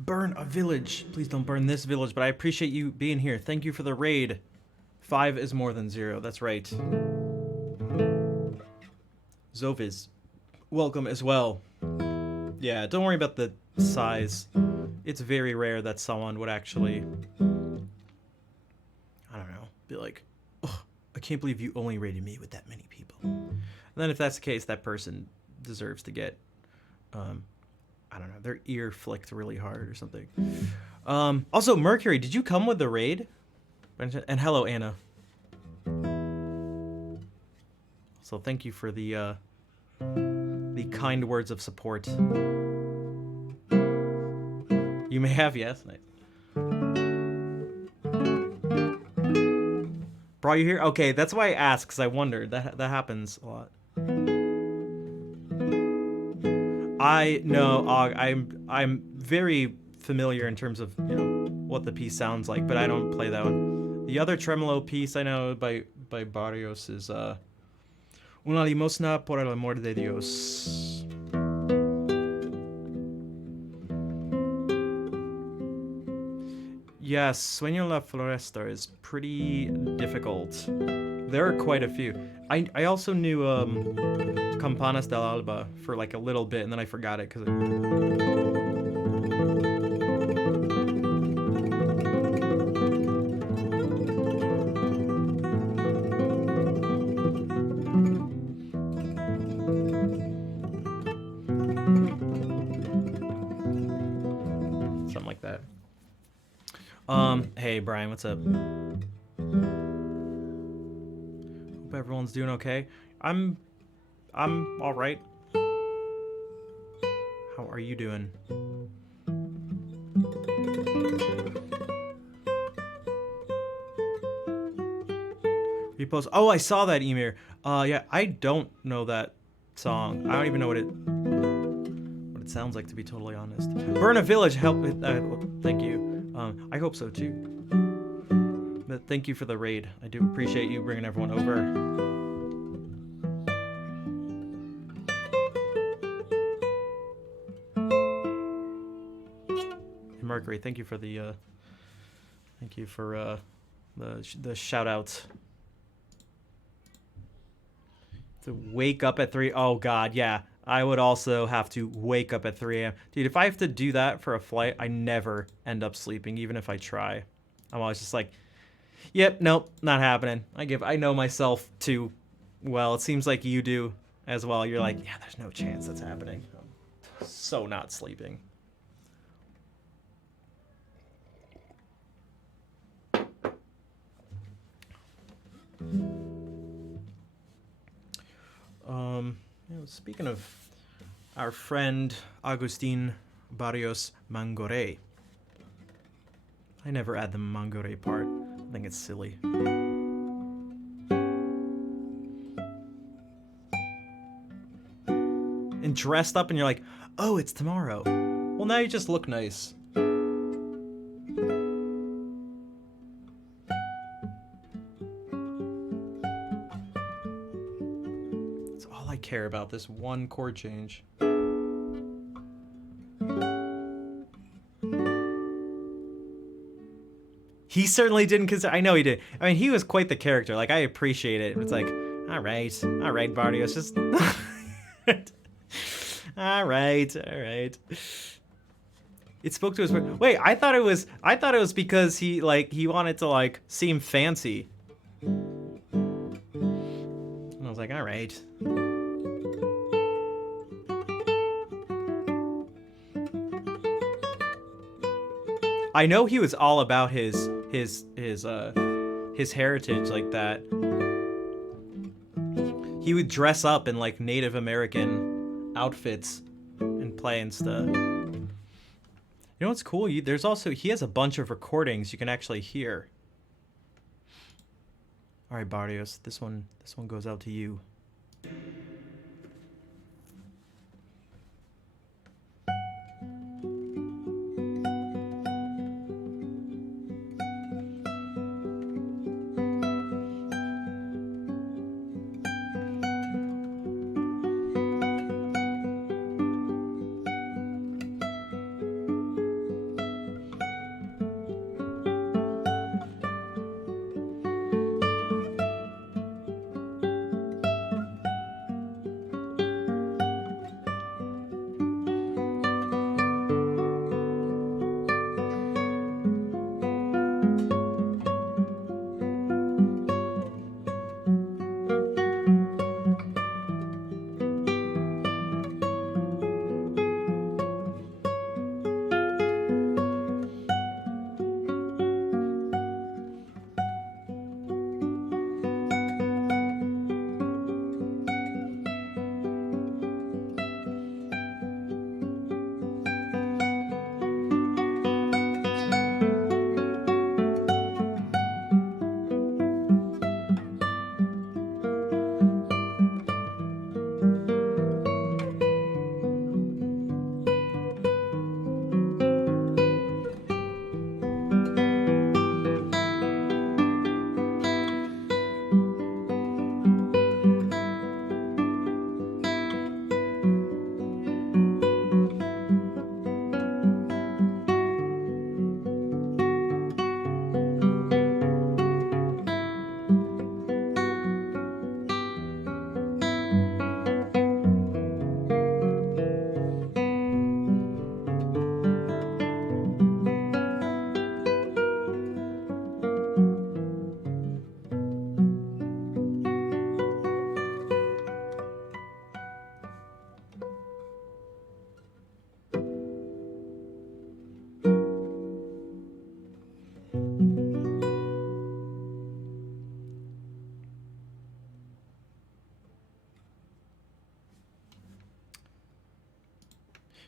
Burn a village. Please don't burn this village, but I appreciate you being here. Thank you for the raid. 5 is more than 0. That's right. Zoviz, welcome as well. Yeah, don't worry about the size. It's very rare that someone would actually, I don't know, be like, oh, I can't believe you only rated me with that many people. And then if that's the case, that person deserves to get, I don't know, their ear flicked really hard or something. Also, Mercury, did you come with the raid? And hello, Anna. So thank you for the kind words of support. You may have, yes. Nice. Brought you here? Okay, that's why I asked, because I wondered. That happens a lot. I know, I'm very familiar in terms of, you know, what the piece sounds like, but I don't play that one. The other tremolo piece I know by Barrios is Una limosna por el amor de Dios. Yes, Sueño la Floresta is pretty difficult. There are quite a few. I also knew Campanas del Alba for like a little bit, and then I forgot it because something like that. Hey Brian, what's up? Hope everyone's doing okay. I'm all right. How are you doing? Repost. Oh, I saw that, Emir. Yeah, I don't know that song. I don't even know what it sounds like, to be totally honest. Burn a Village, help. Thank you. I hope so too. But thank you for the raid. I do appreciate you bringing everyone over. And Mercury, thank you for the shout out. To wake up at 3. Oh god, yeah. I would also have to wake up at 3 a.m. Dude, if I have to do that for a flight, I never end up sleeping, even if I try. I'm always just like, yep, nope, not happening. I know myself too well. It seems like you do as well. You're like, yeah, there's no chance that's happening. I'm so not sleeping. You know, speaking of our friend Agustin Barrios Mangoré, I never add the Mangoré part. I think it's silly. And dressed up, and you're like, oh, it's tomorrow. Well, now you just look nice. Care about this one chord change. He certainly didn't consider. I know he did. I mean, he was quite the character. Like, I appreciate it. It's like, all right, Barrios, just all right. It spoke to his. Wait, I thought it was because he wanted to seem fancy. And I was like, all right. I know he was all about his heritage like that. He would dress up in like Native American outfits and play and stuff. You know what's cool? He has a bunch of recordings you can actually hear. All right, Barrios, this one goes out to you.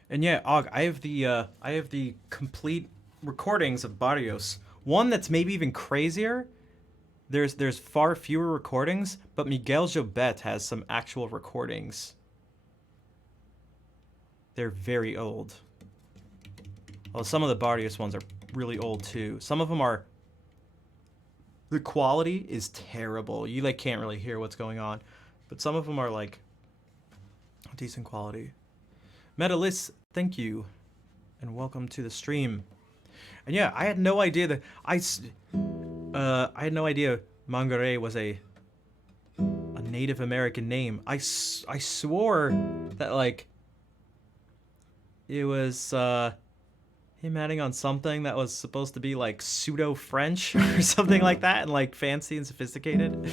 And yeah, Og, I have the complete recordings of Barrios. One that's maybe even crazier. There's far fewer recordings, but Miguel Jobet has some actual recordings. They're very old. Well, some of the Barrios ones are really old too. Some of them are. The quality is terrible. You like can't really hear what's going on, but some of them are like decent quality. Metalis, thank you, and welcome to the stream. And yeah, I had no idea that I had no idea Mangare was a Native American name. I swore that like it was him adding on something that was supposed to be like pseudo French or something like that, and like fancy and sophisticated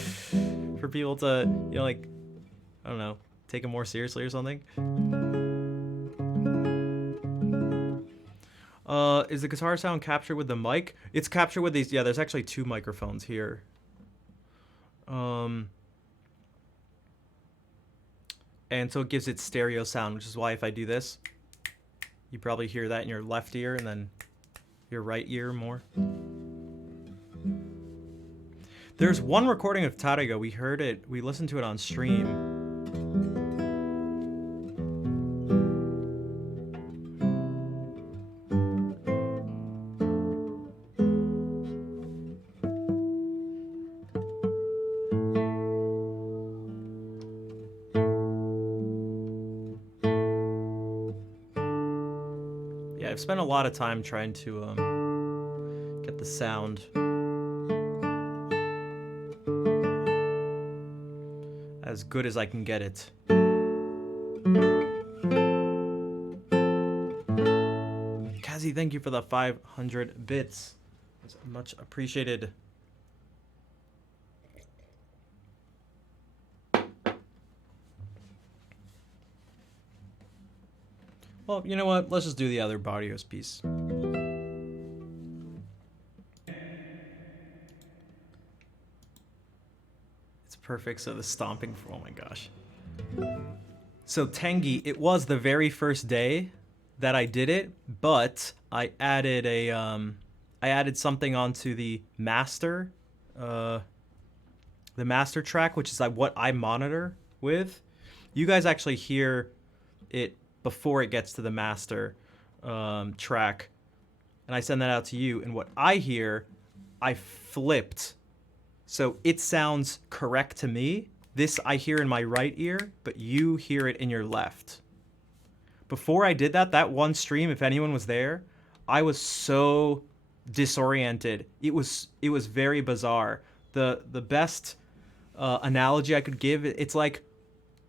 for people to, you know, like, I don't know, take him more seriously or something. Is the guitar sound captured with the mic? It's captured with these. Yeah, there's actually 2 microphones here. And so it gives it stereo sound, which is why if I do this, you probably hear that in your left ear and then your right ear more. There's one recording of Tariga. We heard it. We listened to it on stream. I've spent a lot of time trying to get the sound as good as I can get it. Kazi, thank you for the 500 bits. It's much appreciated. Well, you know what? Let's just do the other Barrios piece. It's perfect. So the stomping, oh my gosh. So Tengi, it was the very first day that I did it, but I added something onto the master track, which is like what I monitor with. You guys actually hear it before it gets to the master track, and I send that out to you, and what I hear, I flipped, so it sounds correct to me. This I hear in my right ear, but you hear it in your left. Before I did that one stream, if anyone was there, I was so disoriented. It was very bizarre. The best analogy I could give, it's like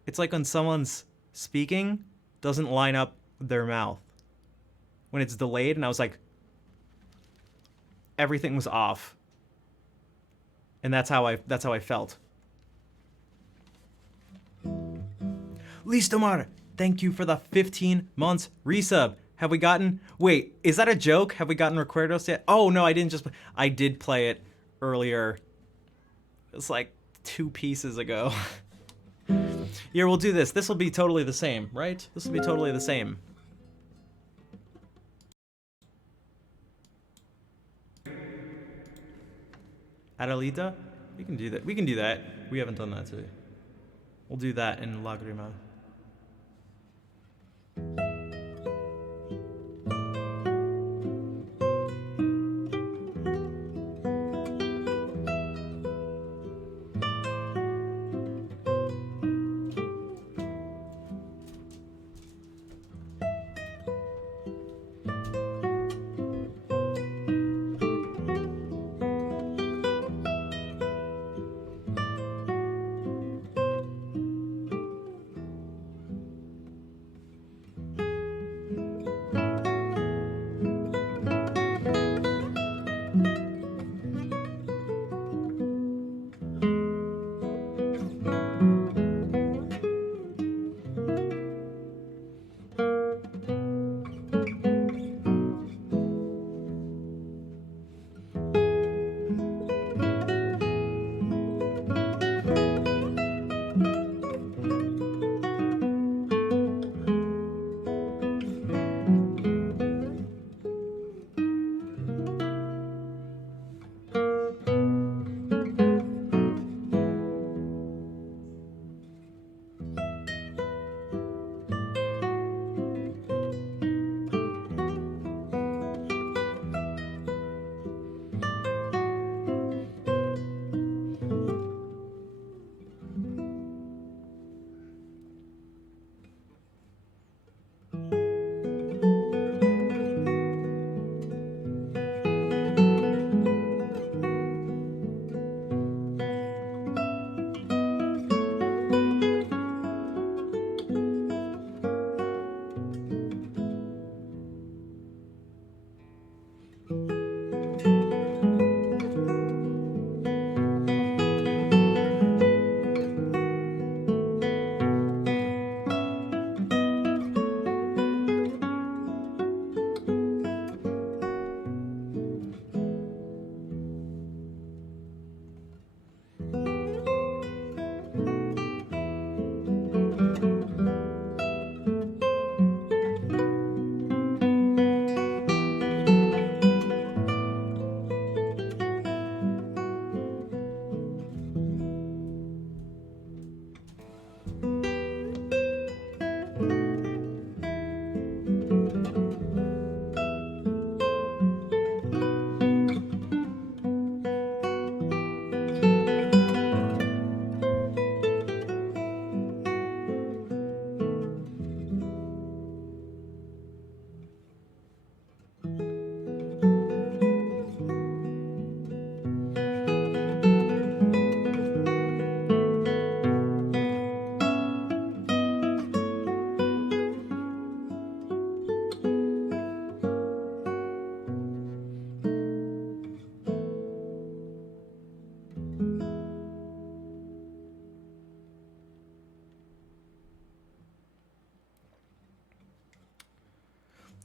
when someone's speaking doesn't line up their mouth when it's delayed, and I was like, everything was off, and that's how I felt. Listomar, thank you for the 15 months resub. Have we gotten? Wait, is that a joke? Have we gotten Recuerdos yet? Oh no, I did play it earlier. It's like 2 pieces ago. Here, we'll do this. This will be totally the same, right? This will be totally the same. Adelita? We can do that. We can do that. We haven't done that today. We'll do that in Lagrima.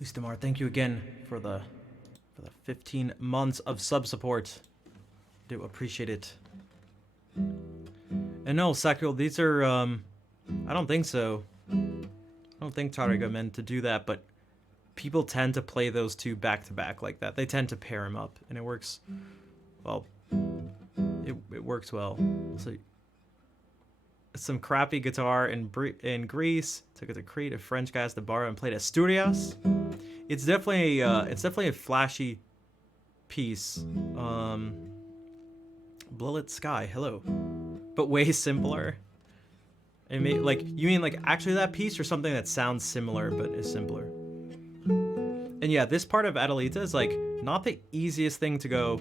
Listamar, thank you again for the 15 months of sub support. Do appreciate it. And no, Sakura, these are I don't think so. I don't think Tariga meant to do that, but people tend to play those two back to back like that. They tend to pair them up, and it works. Well, it works well. So some crappy guitar in Greece. Took it to Crete. A French guy has to borrow and played Asturias. It's definitely a flashy piece. Blowlit Sky, hello, but way simpler. I mean, like, you mean like actually that piece, or something that sounds similar but is simpler? And yeah, this part of Adelita is like not the easiest thing to go.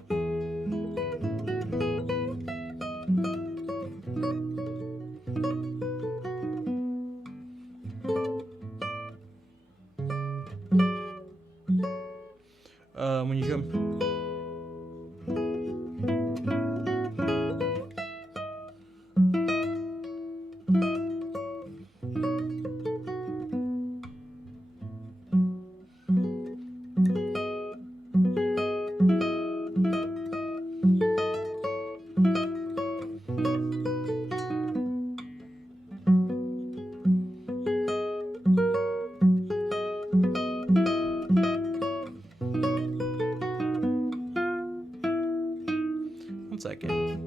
When you come. One second.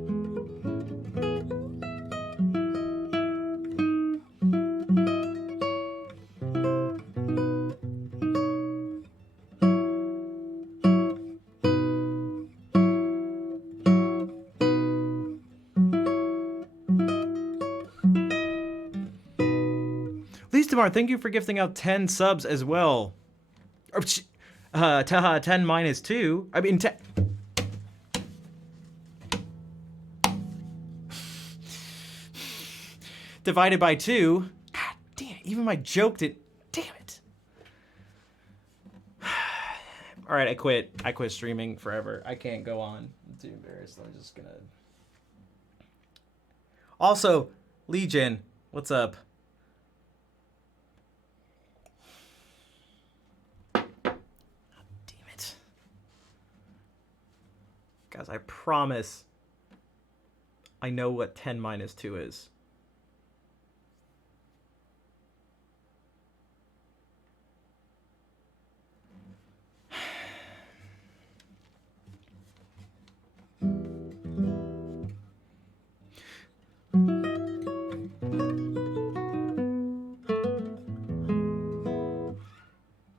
Listamar, thank you for gifting out 10 subs as well. 10 minus 2. I mean, 10. Divided by 2. God damn, even my joke did. Damn it. Alright, I quit. I quit streaming forever. I can't go on. I'm too embarrassed. I'm just gonna. Also, Legion, what's up? God damn it. Guys, I promise I know what 10 minus 2 is.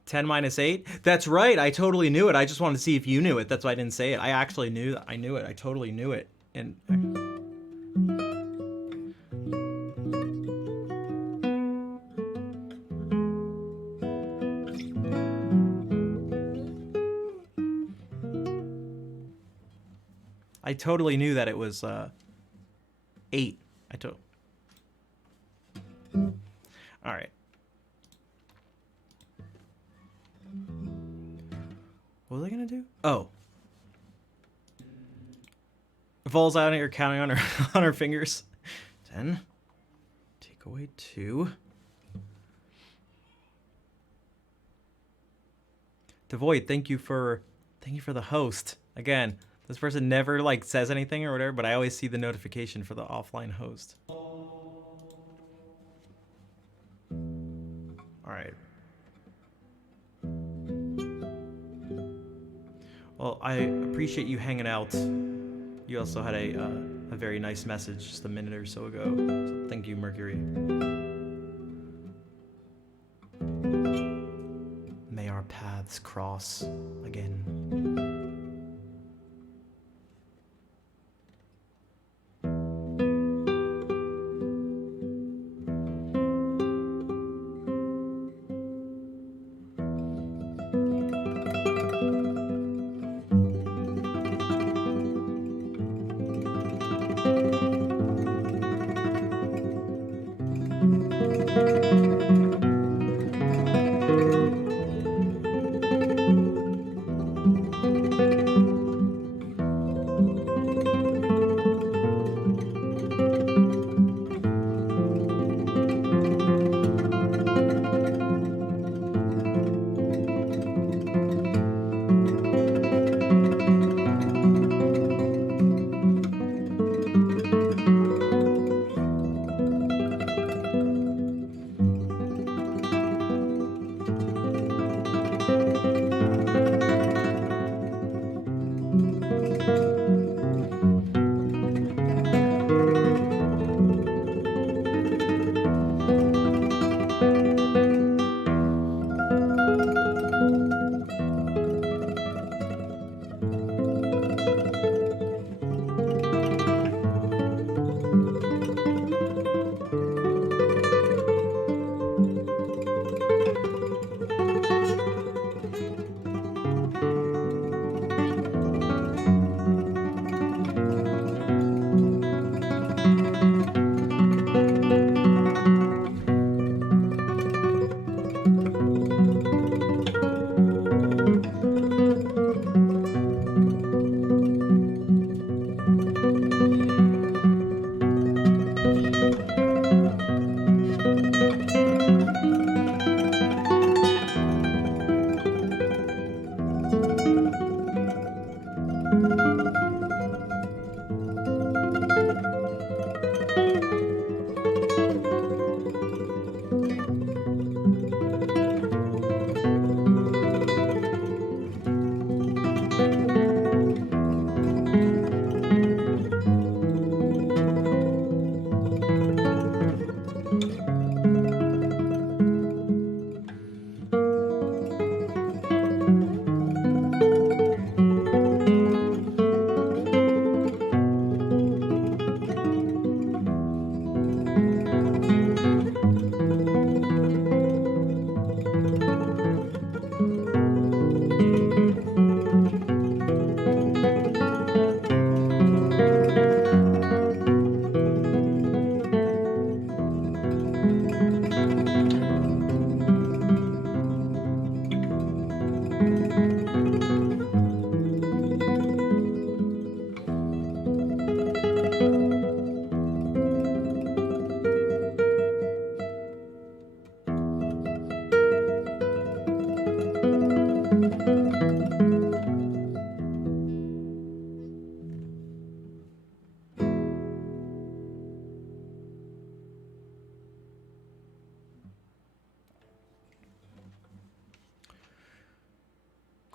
Ten minus 8? That's right, I totally knew it. I just wanted to see if you knew it. That's why I didn't say it. I actually knew that. I knew it. I totally knew it. And I totally knew that it was 8. All right. What was I gonna do? Oh. Falls out and you're counting on her on her fingers. 10. Take away 2. Devoid, thank you for the host. Again, this person never like says anything or whatever, but I always see the notification for the offline host. All right. Well, I appreciate you hanging out. You also had a very nice message just a minute or so ago. So thank you, Mercury. May our paths cross again.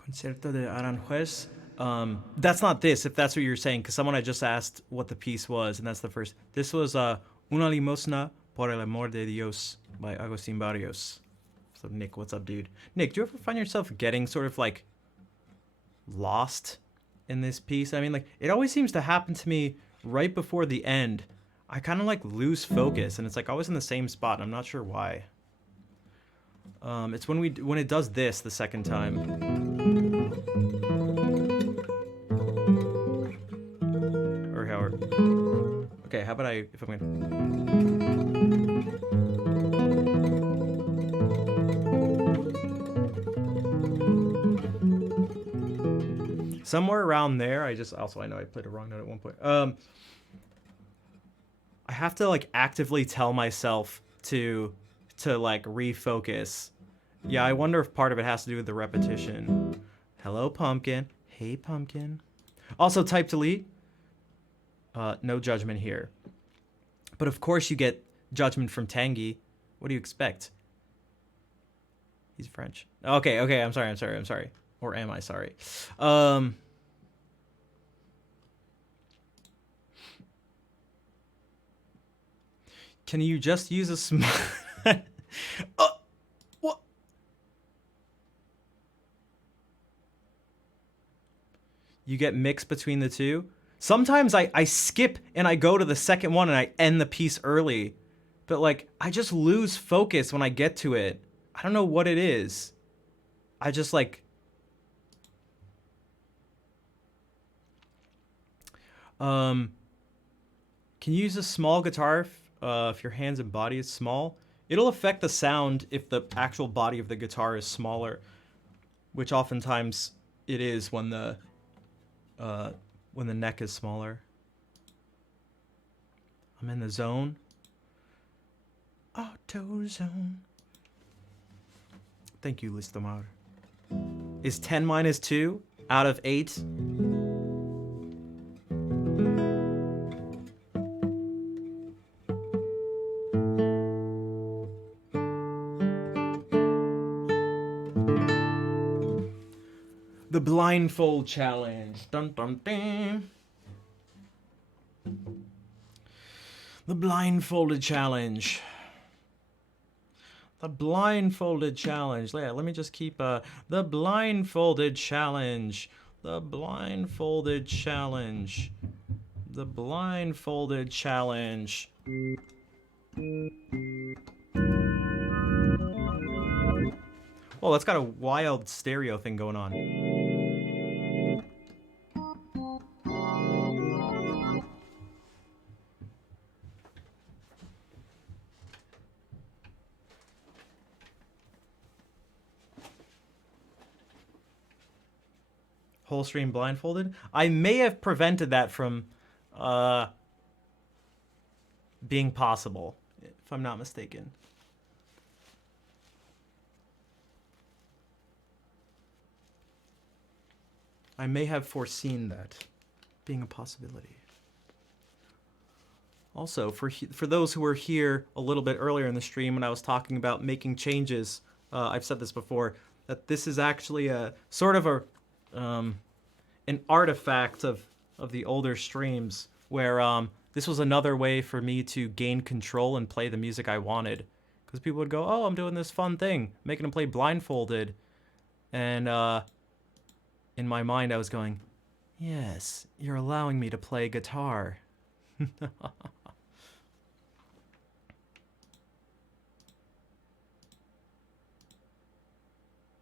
Concierto de Aranjuez. That's not this, if that's what you're saying, because someone had just asked what the piece was, and that's the first. This was Una limosna por el amor de Dios by Agustin Barrios. So Nick, what's up, dude? Nick, do you ever find yourself getting sort of like lost in this piece? I mean, like, it always seems to happen to me right before the end. I kind of like lose focus, and it's like always in the same spot, and I'm not sure why. It's when it does this the second time. Or however. Okay, how about if I'm gonna... Somewhere around there, I know I played a wrong note at one point. I have to like actively tell myself to like refocus. Yeah, I wonder if part of it has to do with the repetition. Hello, Pumpkin. Hey, Pumpkin. Also, type delete. No judgment here. But of course you get judgment from Tanguy. What do you expect? He's French. Okay, I'm sorry. Or am I sorry? Can you just use a small... What? You get mixed between the two? Sometimes I skip and I go to the second one and I end the piece early. But like, I just lose focus when I get to it. I don't know what it is. I just like... Can you use a small guitar if your hands and body is small? It'll affect the sound if the actual body of the guitar is smaller, which oftentimes it is when the neck is smaller. I'm in the zone. Auto zone. Thank you, Listomar. Is 10 minus 2 out of 8? The blindfold challenge. Dun dun dun. The blindfolded challenge. The blindfolded challenge. Yeah, let me just keep the blindfolded challenge. The blindfolded challenge. The blindfolded challenge. Oh, that's got a wild stereo thing going on. Whole stream blindfolded. I may have prevented that from being possible, if I'm not mistaken. I may have foreseen that being a possibility. Also, for those who were here a little bit earlier in the stream when I was talking about making changes, I've said this before, that this is actually a sort of an artifact of the older streams where this was another way for me to gain control and play the music I wanted. Because people would go, oh, I'm doing this fun thing, making them play blindfolded. And in my mind, I was going, yes, you're allowing me to play guitar.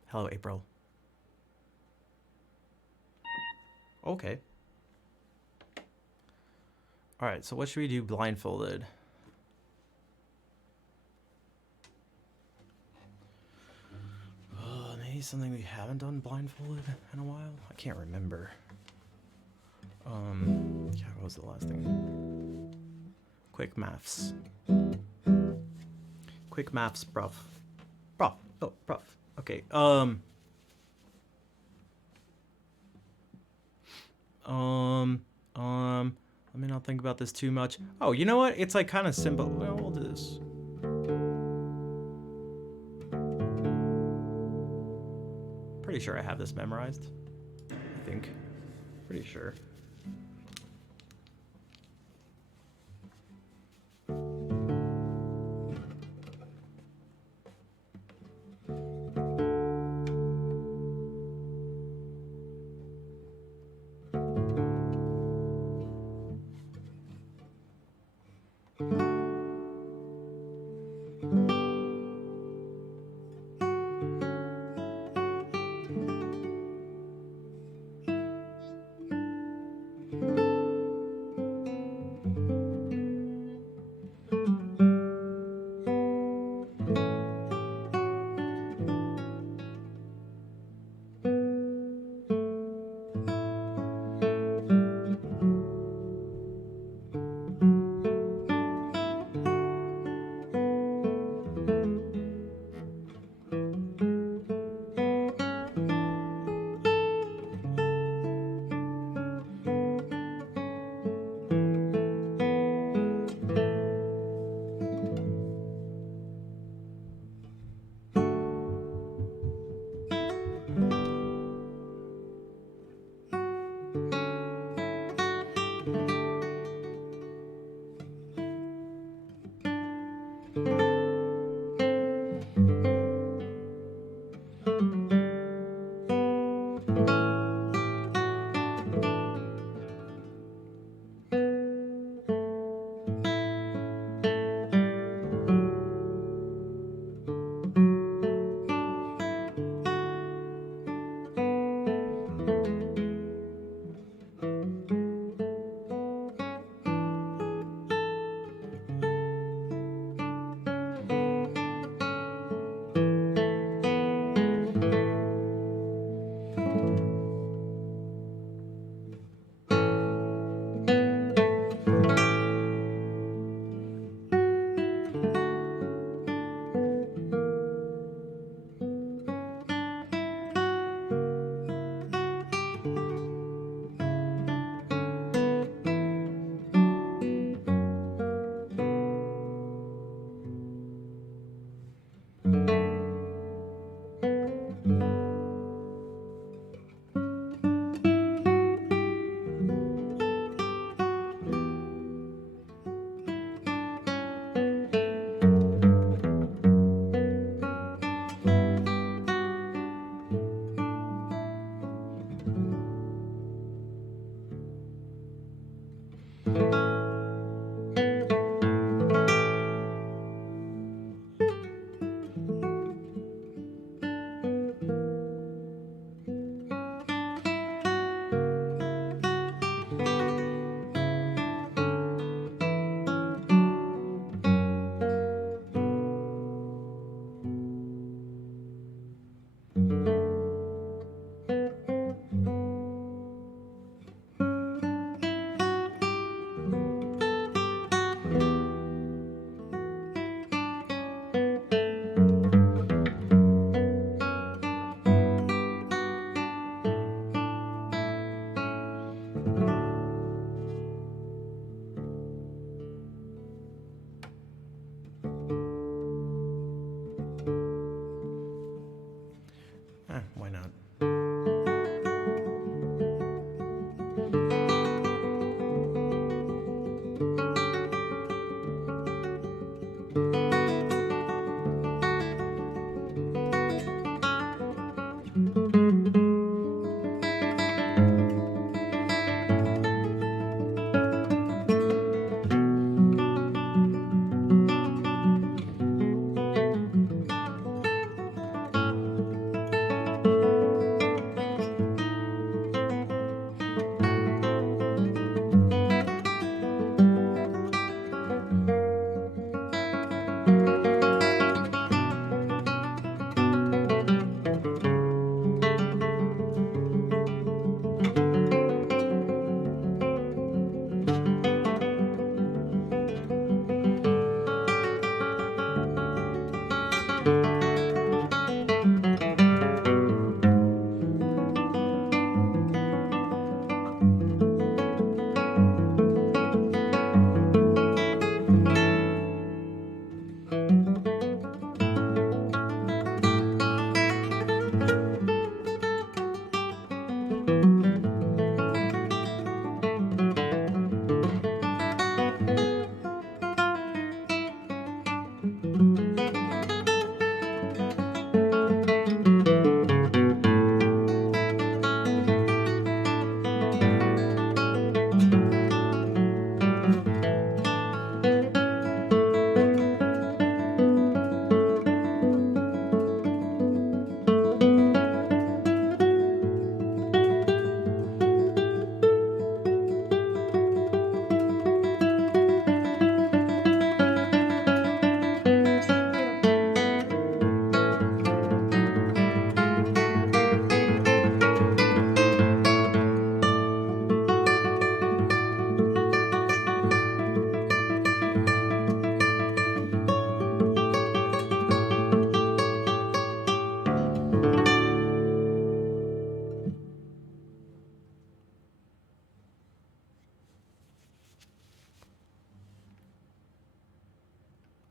Hello, April. Okay. All right, so what should we do blindfolded? Maybe something we haven't done blindfolded in a while? I can't remember. Yeah, what was the last thing? Quick maths. Quick maths, bruv. Bruv. Oh, bruv. Okay, let me not think about this too much. Oh, you know what? It's like kind of simple. Well, we'll do this. Pretty Pretty sure I have this memorized. I think. Pretty sure.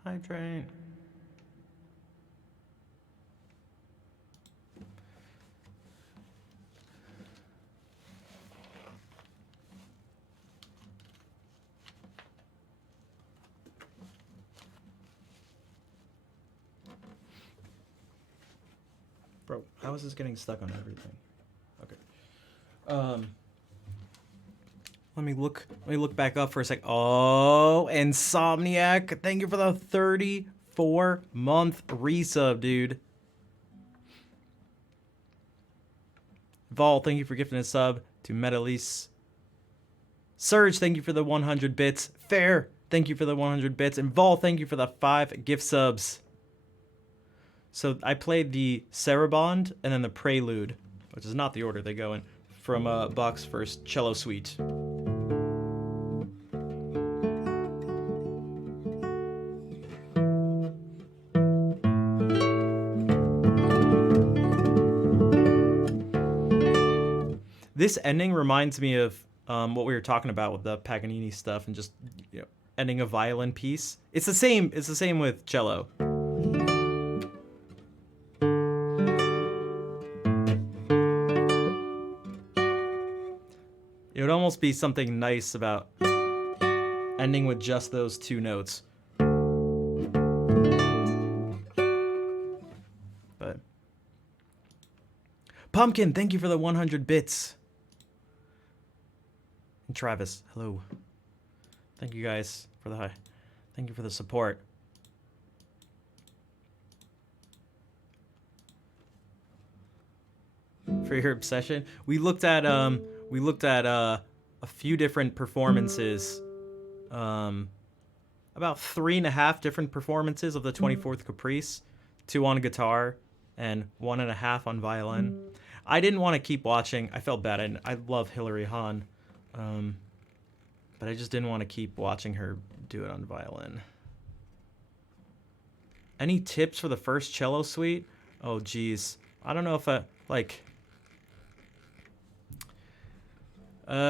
Hydrate. Bro, how is this getting stuck on everything? Okay. Let me look back up for a sec. Oh, Insomniac, thank you for the 34-month resub, dude. Vol, thank you for gifting a sub to Metalise. Surge, thank you for the 100 bits. Fair, thank you for the 100 bits. And Vol, thank you for the 5 gift subs. So I played the Saraband and then the Prelude, which is not the order they go in, from Bach's first cello suite. This ending reminds me of what we were talking about with the Paganini stuff and just, you know, ending a violin piece. It's the same. It's the same with cello. It would almost be something nice about ending with just those two notes. But Pumpkin, thank you for the 100 bits. And Travis, hello. Thank you guys for the thank you for the support. For your obsession, we looked at a few different performances, about 3.5 different performances of the 24th Caprice, 2 on guitar and 1.5 on violin. I didn't want to keep watching. I felt bad. I love Hilary Hahn, but I just didn't want to keep watching her do it on violin. Any tips for the first cello suite? Oh, geez. I don't know if I, like...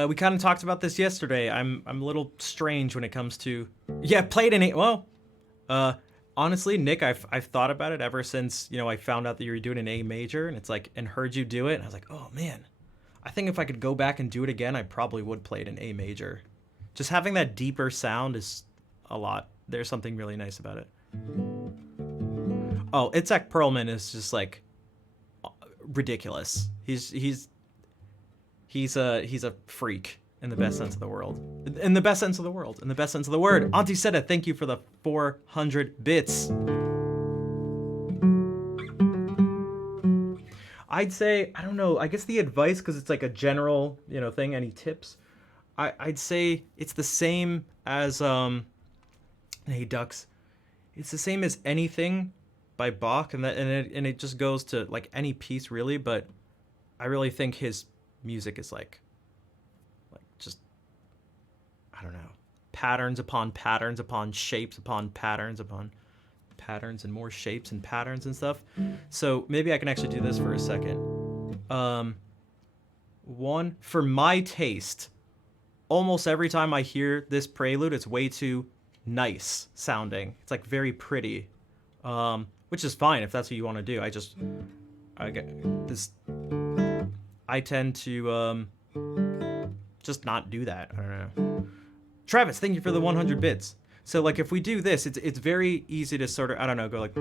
we kind of talked about this yesterday. I'm a little strange when it comes to... Yeah, played an A... Well, honestly, Nick, I've thought about it ever since, you know, I found out that you were doing an A major, and it's like, and heard you do it, and I was like, oh, man. I think if I could go back and do it again, I probably would play it in A major. Just having that deeper sound is a lot. There's something really nice about it. Oh, Itzhak Perlman is just, like, ridiculous. He's a freak in the best sense of the world. In the best sense of the world. In the best sense of the word. Auntie Seta, thank you for the 400 bits. I'd say, I don't know, I guess the advice, because it's like a general, you know, thing, any tips? I'd say it's the same as, hey, Ducks. It's the same as anything by Bach, and it just goes to, like, any piece, really, but I really think his music is like just, I don't know, patterns upon patterns upon shapes upon patterns and more shapes and patterns and stuff. So maybe I can actually do this for a second. One, for my taste, almost every time I hear this prelude, it's way too nice sounding. It's like very pretty, which is fine if that's what you want to do. I get this. I tend to just not do that. I don't know. Travis, thank you for the 100 bits. So, like, if we do this, it's very easy to sort of, I don't know, go like...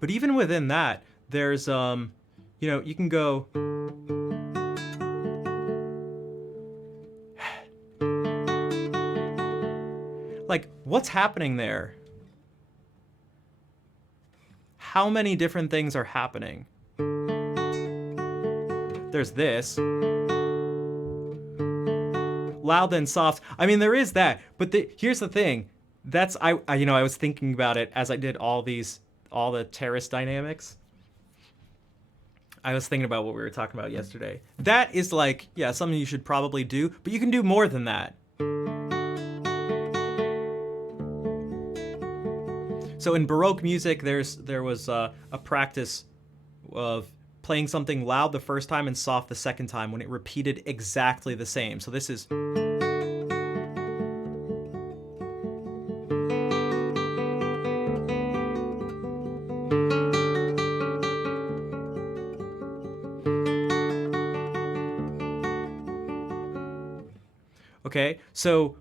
But even within that, there's, you know, you can go... Like, what's happening there? How many different things are happening? There's this. Loud and soft. I mean, there is that. But here's the thing. That's, I was thinking about it as I did all the terrace dynamics. I was thinking about what we were talking about yesterday. That is like, yeah, something you should probably do, but you can do more than that. So in Baroque music, there was a practice of playing something loud the first time and soft the second time when it repeated exactly the same. So this is... Okay, so,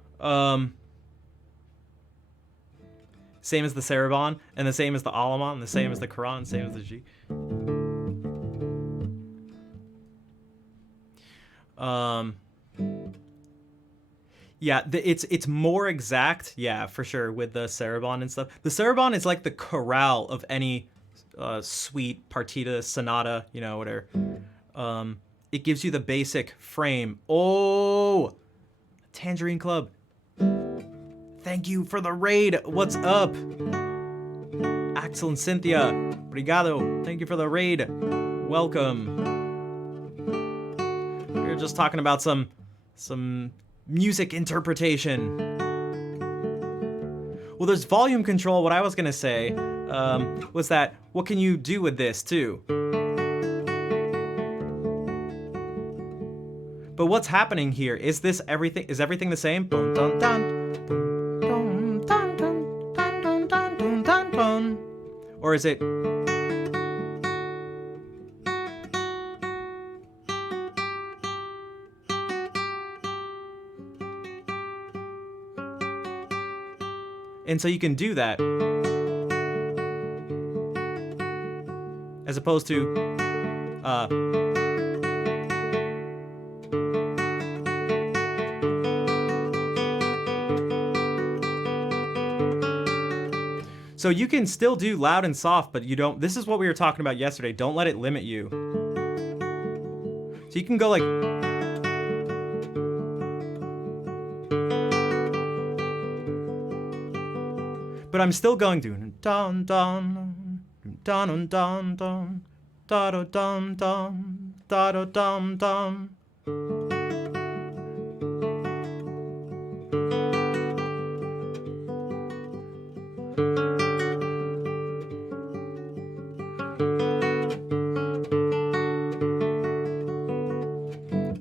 same as the Sarabon, and the same as the Alaman, and the same as the Quran, same as the G. Yeah, it's more exact, yeah, for sure, with the Sarabon and stuff. The Sarabon is like the chorale of any suite, partita, sonata, you know, whatever. It gives you the basic frame. Oh, Tangerine Club. Thank you for the raid. What's up? Axel and Cynthia. Obrigado. Thank you for the raid. Welcome. We were just talking about some music interpretation. Well, there's volume control. What I was gonna say was that what can you do with this too? But what's happening here? Is this everything? Is everything the same? Dun, dun, dun, dun, dun, dun, dun, dun, dun, dun, dun, dun. Or is it? And so you can do that as opposed to so you can still do loud and soft, but you don't. This is what we were talking about yesterday. Don't let it limit you. So you can go like. But I'm still going to dun dun dun dun dun dun da da dum dum da da dum dum.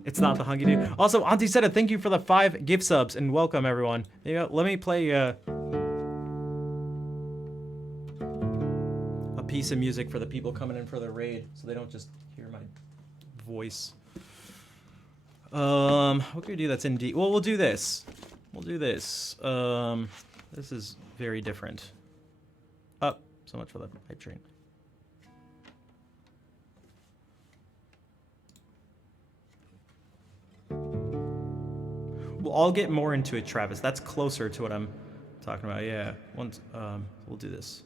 It's not the hunky dude. Also, Auntie Seta, thank you for the 5 gift subs and welcome everyone. There you go. Let me play a piece of music for the people coming in for the raid, so they don't just hear my voice. What can we do that's in D? Well, we'll do this. We'll do this. This is very different. Oh, so much for the hype train. I'll get more into it, Travis. That's closer to what I'm talking about. Yeah. Once we'll do this.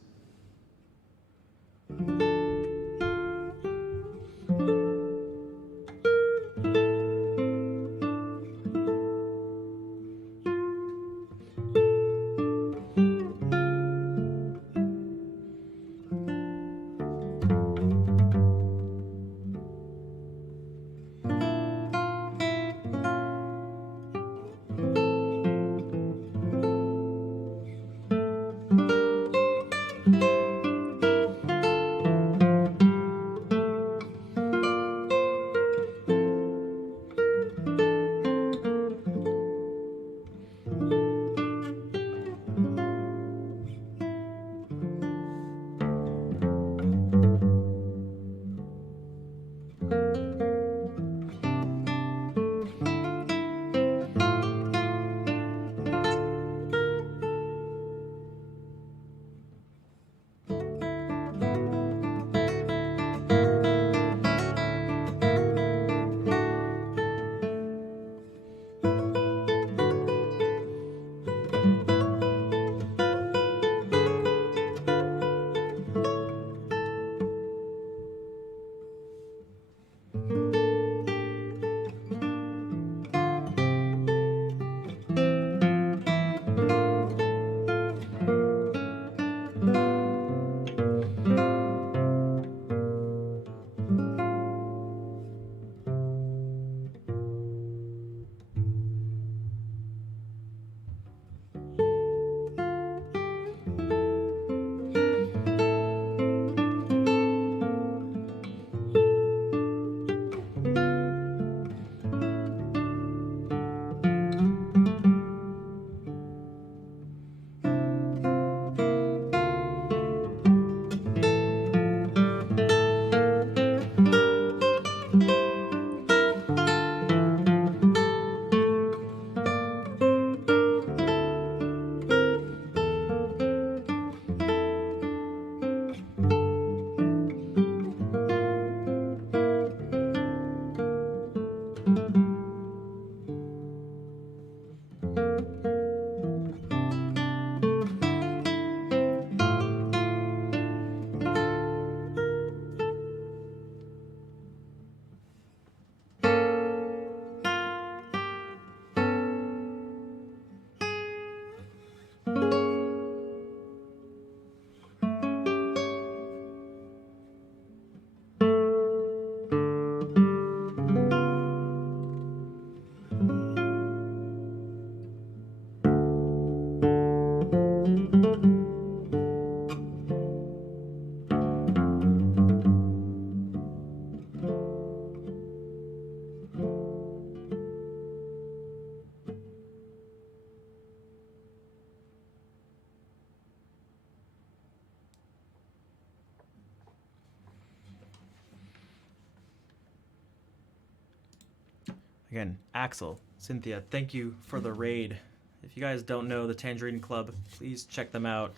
Again, Axel, Cynthia, thank you for the raid. If you guys don't know the Tangerine Club, please check them out.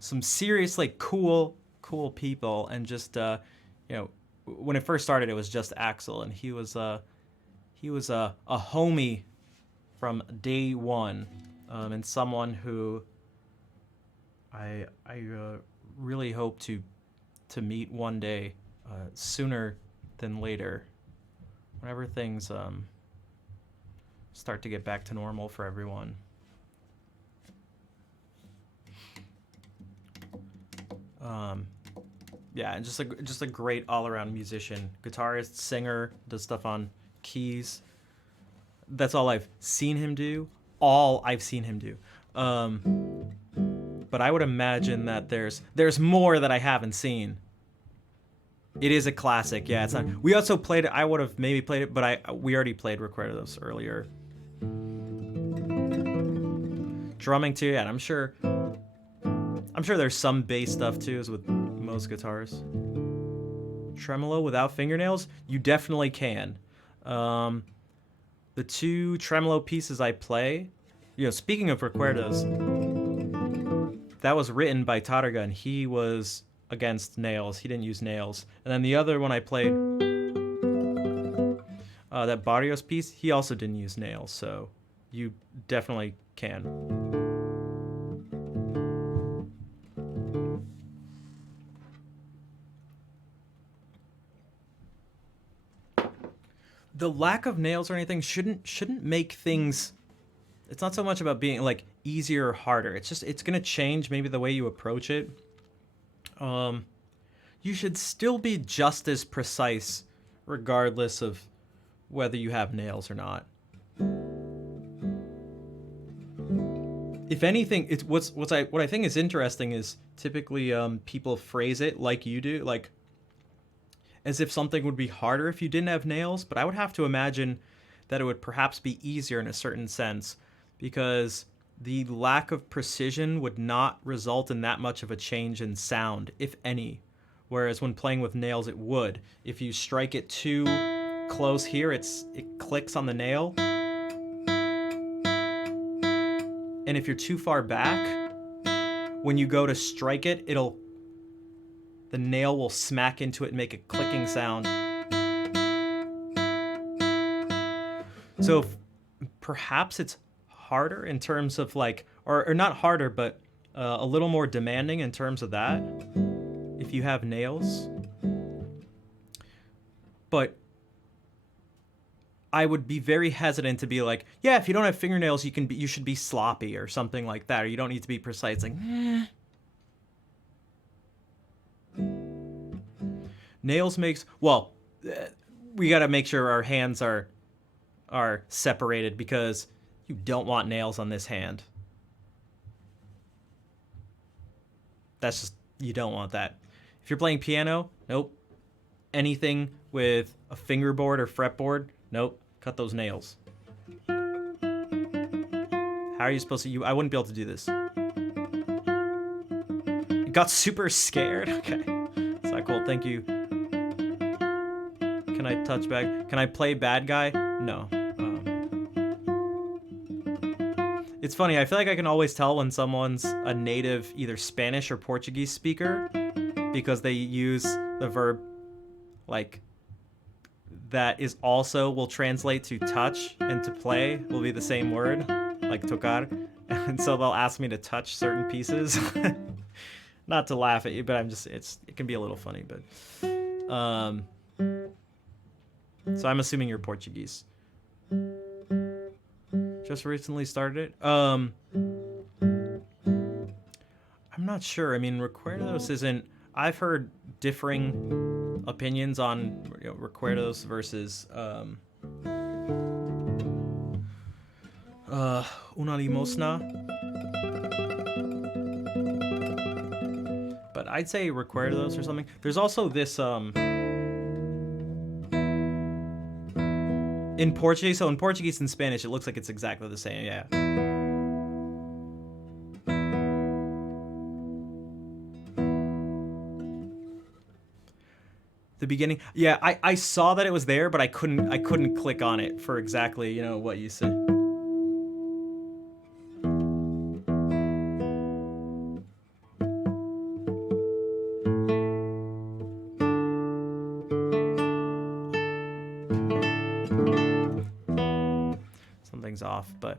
Some seriously cool people, and just when it first started, it was just Axel, and he was a homie from day one, and someone who I really hope to meet one day, sooner than later, whenever things start to get back to normal for everyone. Yeah, and just a great all-around musician, guitarist, singer, does stuff on keys. That's all I've seen him do. But I would imagine that there's more that I haven't seen. It is a classic. Yeah, it's not. We also played it. I would have maybe played it, but we already played Recuerdos earlier. Drumming too, yeah, and I'm sure there's some bass stuff too, as with most guitars. Tremolo without fingernails? You definitely can. The two tremolo pieces I play, speaking of Recuerdos, that was written by Targa, and he was against nails. He didn't use nails. And then the other one I played, that Barrios piece, he also didn't use nails, so you definitely can. The lack of nails or anything shouldn't make things. It's not so much about being like easier or harder. It's gonna change maybe the way you approach it. You should still be just as precise, regardless of whether you have nails or not. If anything, it's what I think is interesting is typically people phrase it like you do, like as if something would be harder if you didn't have nails, but I would have to imagine that it would perhaps be easier in a certain sense, because the lack of precision would not result in that much of a change in sound, if any. Whereas when playing with nails, it would. If you strike it too close here, it clicks on the nail. And if you're too far back, when you go to strike it, the nail will smack into it and make a clicking sound. So perhaps it's harder in terms of like, or not harder, but a little more demanding in terms of that, if you have nails. But I would be very hesitant to be like, yeah, if you don't have fingernails, you should be sloppy or something like that, or you don't need to be precise. Like, nails makes, well, we got to make sure our hands are separated, because you don't want nails on this hand. That's just, you don't want that. If you're playing piano, nope. Anything with a fingerboard or fretboard, nope. Cut those nails. How are you supposed to, I wouldn't be able to do this. It got super scared? Okay. It's not cool, thank you. Can I touch back? Can I play bad guy? No. It's funny, I feel like I can always tell when someone's a native either Spanish or Portuguese speaker, because they use the verb like that is also will translate to touch, and to play will be the same word, like tocar. And so they'll ask me to touch certain pieces. Not to laugh at you, but it can be a little funny, but so I'm assuming you're Portuguese. Just recently started it. I'm not sure. I mean, Recuerdos isn't. I've heard differing opinions on Recuerdos versus Una Limosna. But I'd say Recuerdos or something. There's also this in Portuguese, so in Portuguese and Spanish, it looks like it's exactly the same, yeah. The beginning. Yeah, I saw that it was there, but I couldn't click on it for exactly, you know, what you said. Something's off, but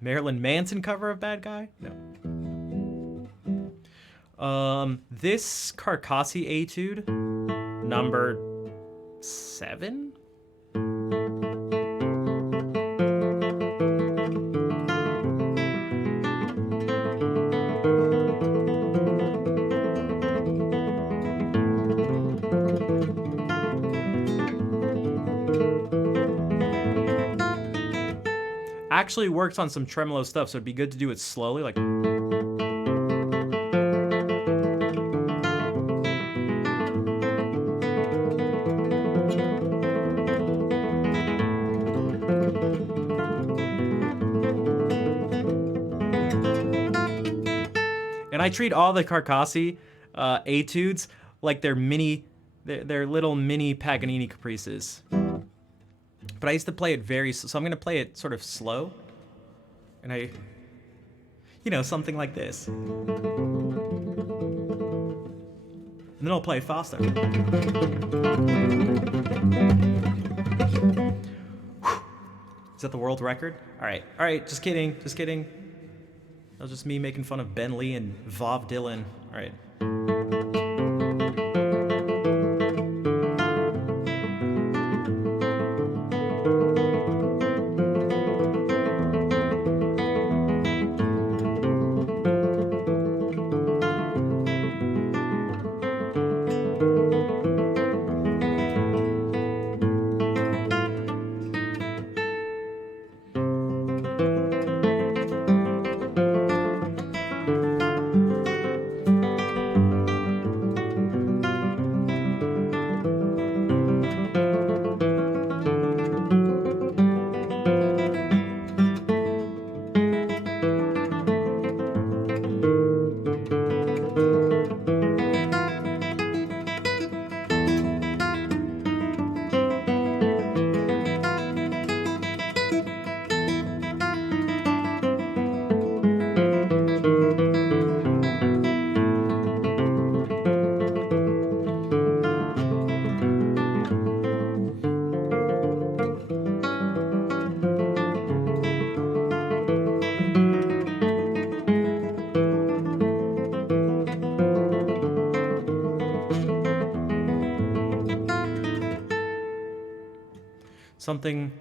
Marilyn Manson cover of Bad Guy? No. This Carcassi etude, number 7? Actually works on some tremolo stuff, so it'd be good to do it slowly, like. And I treat all the Carcassi etudes like they're little mini Paganini caprices. But I used to play it so I'm gonna play it sort of slow. And you know, something like this. And then I'll play it faster. Is that the world record? All right, just kidding. That was just me making fun of Ben Lee and Bob Dylan. All right. Something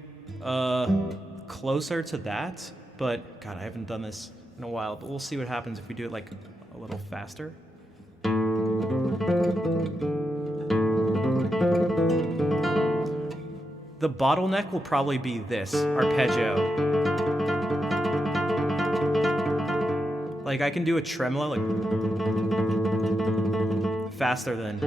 closer to that, but God, I haven't done this in a while, but we'll see what happens if we do it like a little faster. The bottleneck will probably be this arpeggio. Like I can do a tremolo like faster than.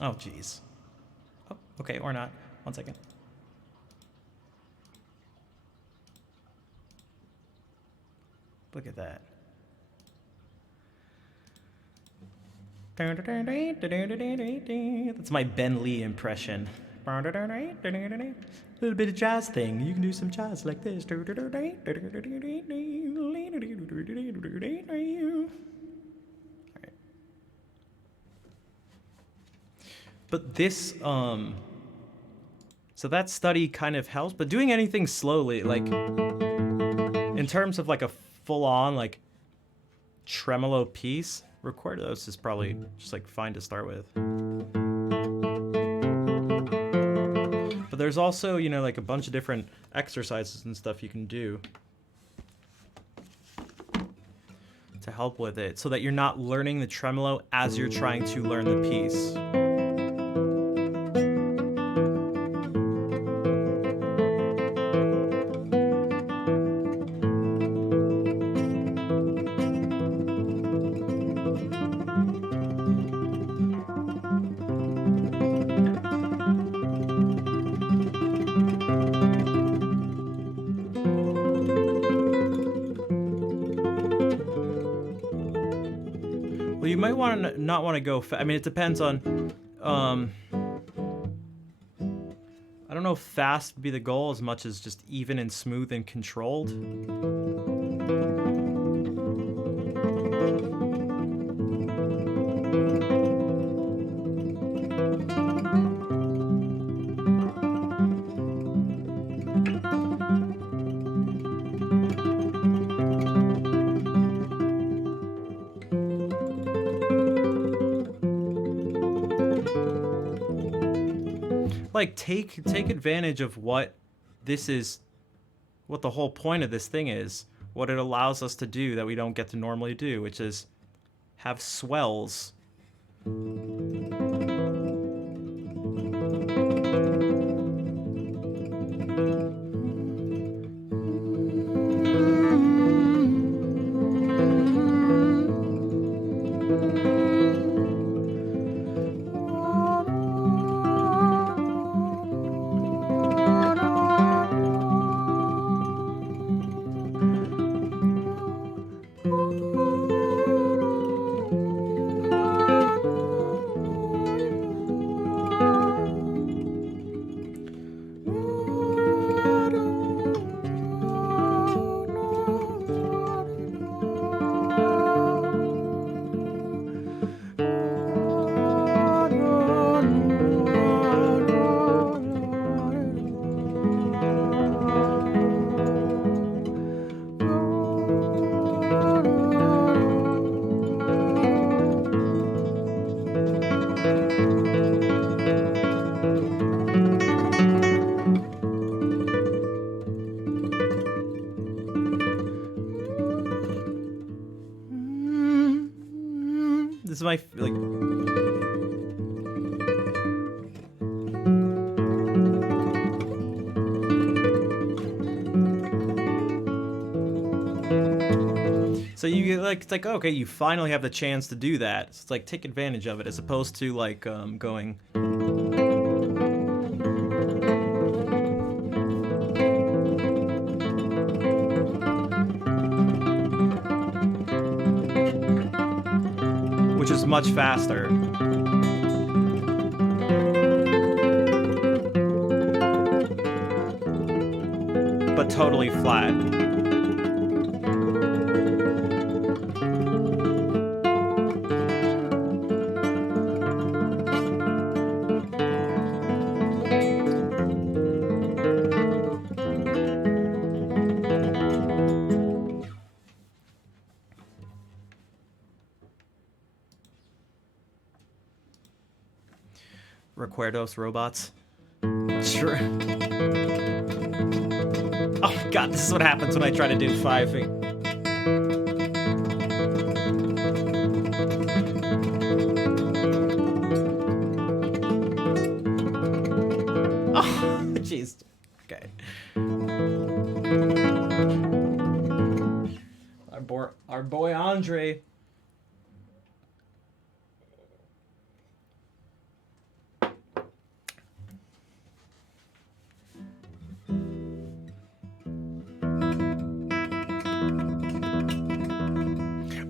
Oh, geez. Oh, okay, or not. 1 second. Look at that. That's my Ben Lee impression. A little bit of jazz thing. You can do some jazz like this. But this, so that study kind of helps, but doing anything slowly, like, in terms of like a full-on, like, tremolo piece, Recuerdos is probably just like fine to start with. But there's also, you know, like a bunch of different exercises and stuff you can do to help with it, so that you're not learning the tremolo as you're trying to learn the piece. Well, you might want to not want to go. I mean, it depends on. I don't know if fast would be the goal as much as just even and smooth and controlled. Like take advantage of what this is, what the whole point of this thing is, what it allows us to do that we don't get to normally do, which is have swells. This is my like. So you get like, it's like, okay, you finally have the chance to do that. So it's like, take advantage of it as opposed to like going. Which is much faster. But totally flat. Recuerdos robots. Sure. Oh god, this is what happens when I try to do 5 feet. Oh, jeez. Okay. Our boy Andre.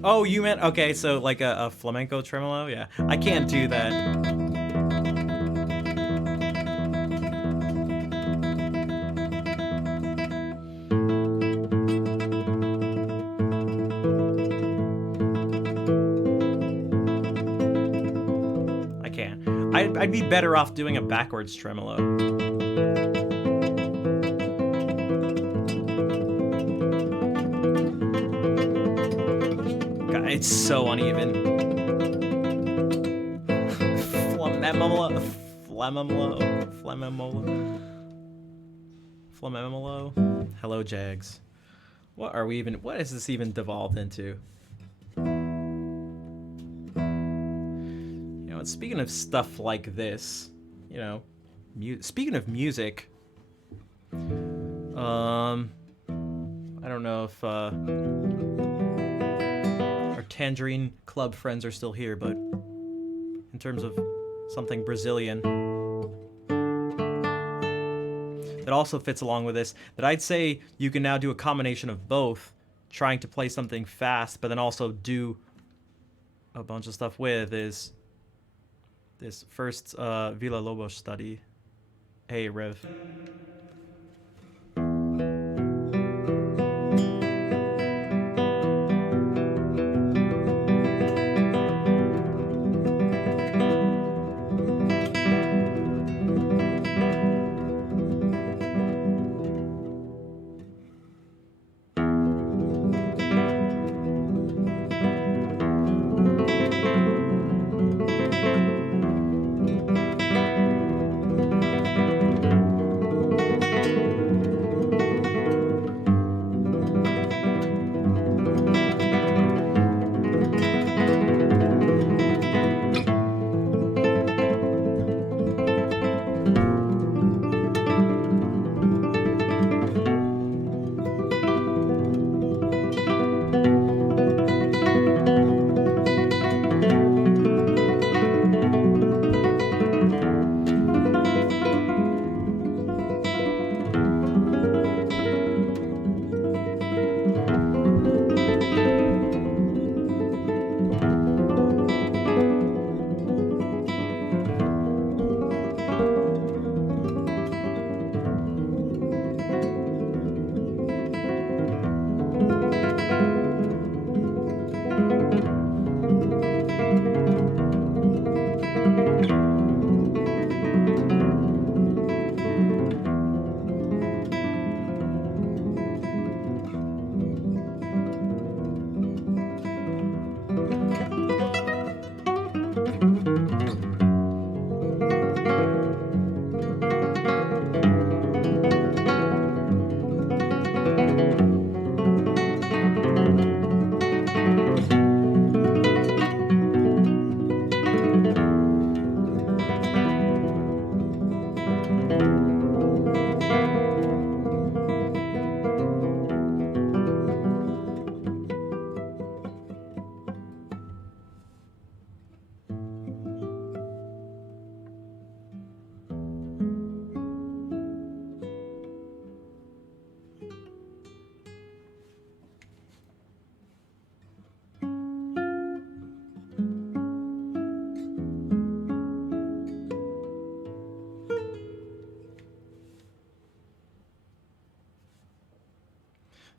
Oh, you meant, okay, so like a flamenco tremolo? Yeah, I can't do that. I'd be better off doing a backwards tremolo. God, it's so uneven. Flamemolo. Hello, Jags. What is this even devolved into? You know, speaking of stuff like this, you know, speaking of music, I don't know if our Tangerine Club friends are still here, but in terms of something Brazilian that also fits along with this, that I'd say you can now do a combination of both, trying to play something fast, but then also do a bunch of stuff with, is this first Villa Lobos study. Hey, Rev.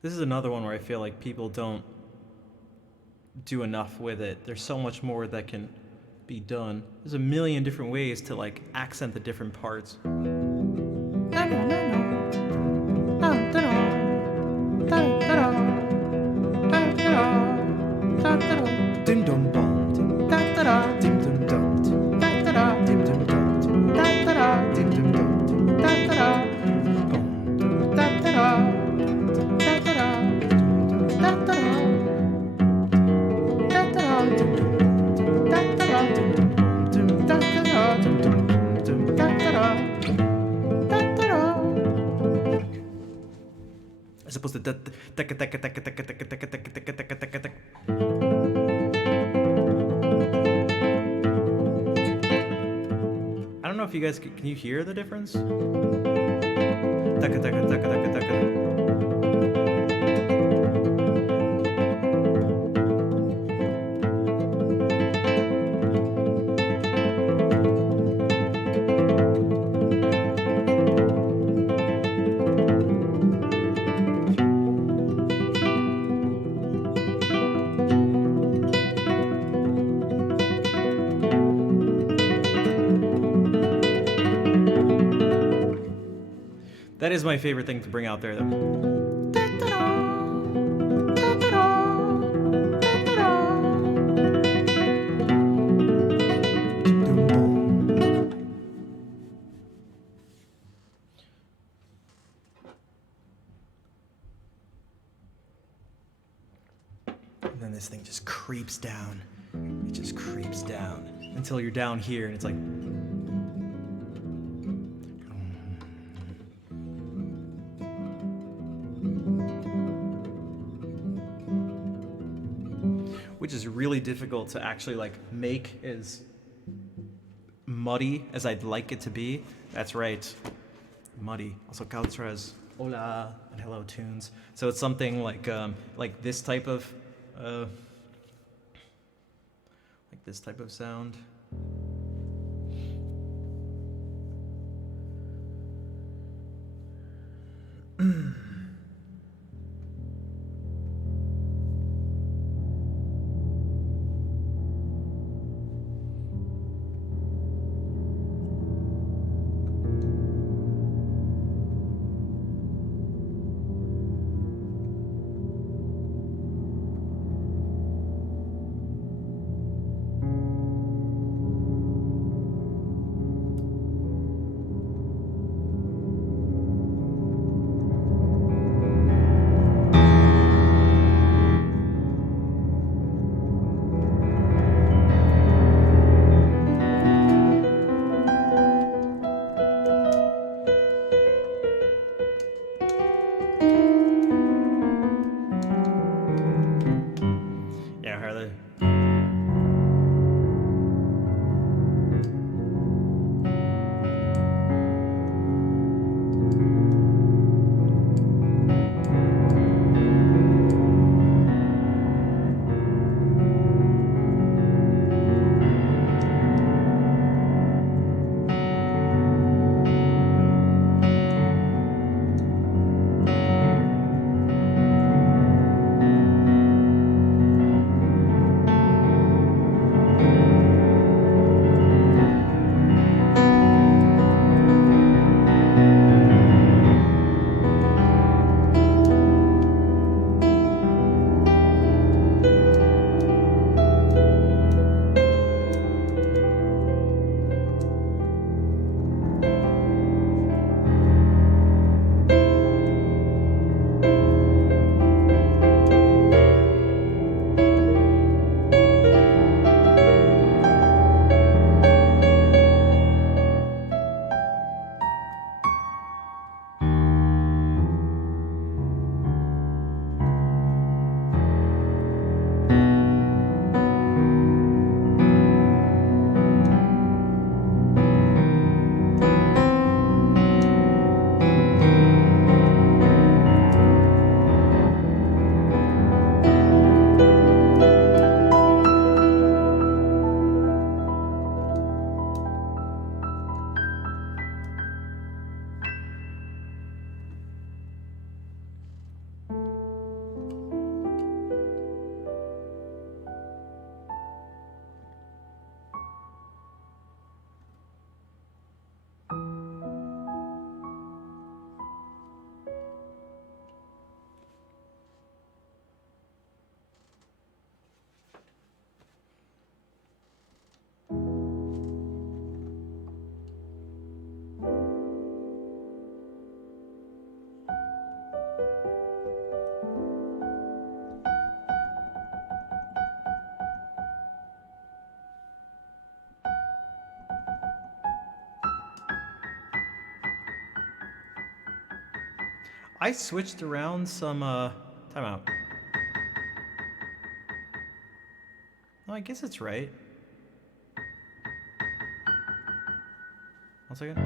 This is another one where I feel like people don't do enough with it. There's so much more that can be done. There's a million different ways to like accent the different parts. Dim dum bum, dim dim dum dum, dim dim dum dum, dim dim dum As opposed to I don't know if you guys can you hear the difference? is my favorite thing to bring out there, though. And then this thing just creeps down. It just creeps down until you're down here, and it's like. Which is really difficult to actually like make as muddy as I'd like it to be. That's right, muddy. Also, Caltras, hola, and hello tunes. So it's something like this type of sound. Yeah, Harley. I switched around some, timeout. No, I guess it's right. 1 second.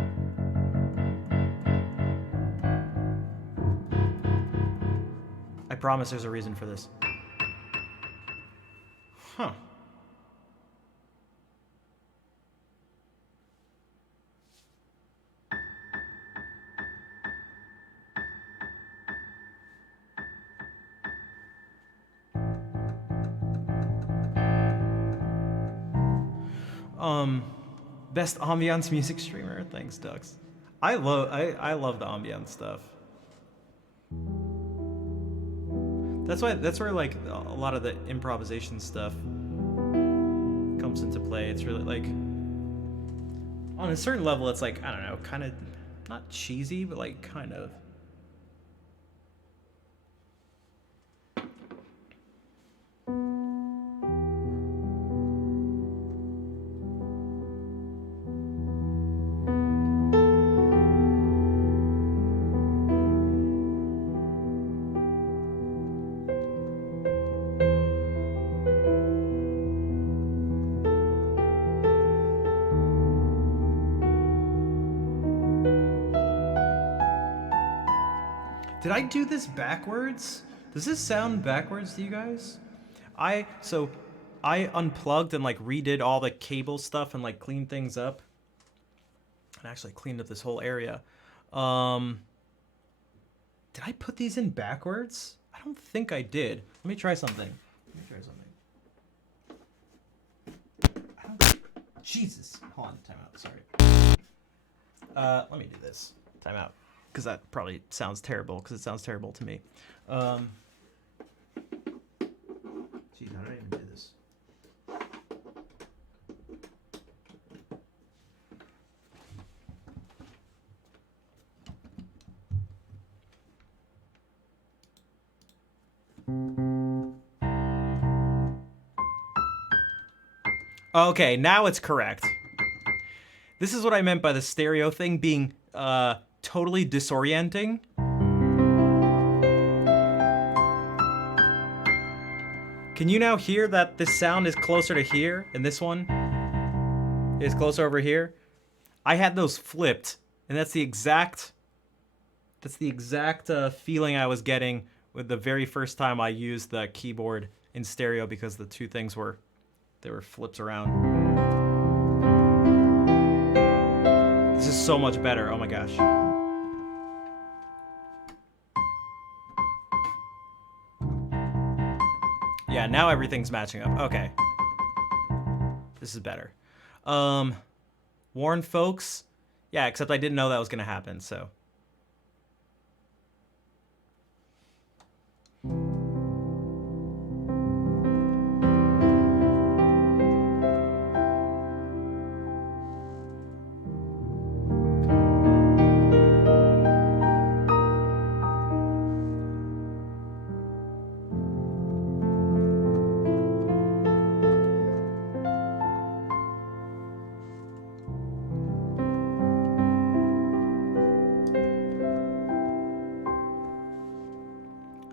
I promise there's a reason for this. Huh. Best ambiance music streamer. Thanks, Dux. I love the ambient stuff. That's where like a lot of the improvisation stuff comes into play. It's really like on a certain level it's like, I don't know, kind of not cheesy, but like kind of. Did I do this backwards? Does this sound backwards to you guys? I unplugged and like redid all the cable stuff and like cleaned things up. And actually cleaned up this whole area. Did I put these in backwards? I don't think I did. Let me try something. Jesus. Hold on, time out, sorry. Let me do this. Time out. Because that probably sounds terrible, because it sounds terrible to me. Jeez, how did I even do this? Okay, now it's correct. This is what I meant by the stereo thing being, totally disorienting. Can you now hear that this sound is closer to here and this one is closer over here? I had those flipped, and that's the exact feeling I was getting with the very first time I used the keyboard in stereo, because the two things were flipped around. This is so much better. Oh my gosh. Yeah, now everything's matching up. Okay. This is better. Warn folks. Yeah, except I didn't know that was gonna happen, so.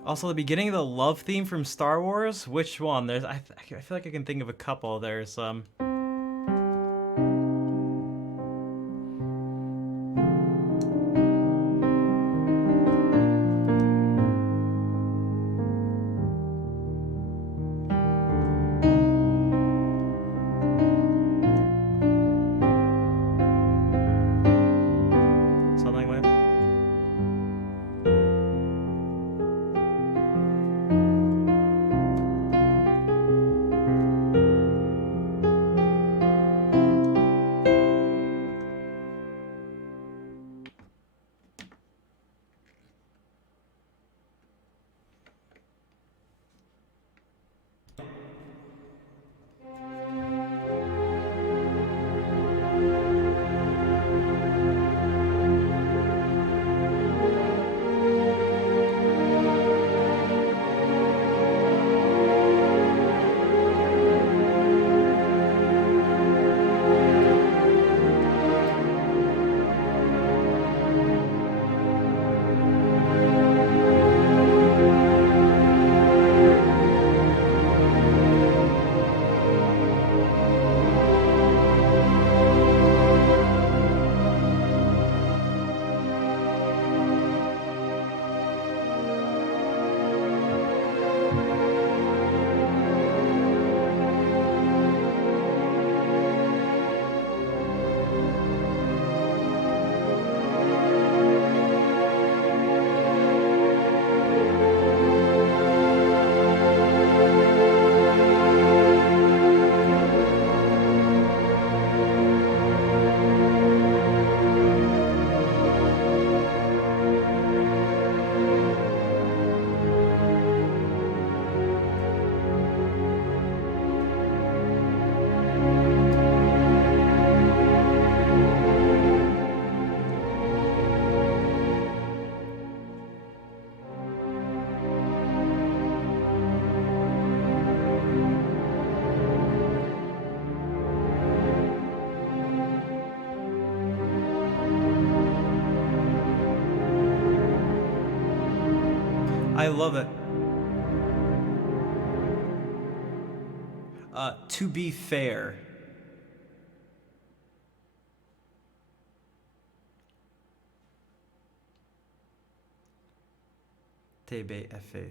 Also, the beginning of the love theme from Star Wars. Which one? There's I feel like I can think of a couple. There's something like. I love it. To be fair. TBFA.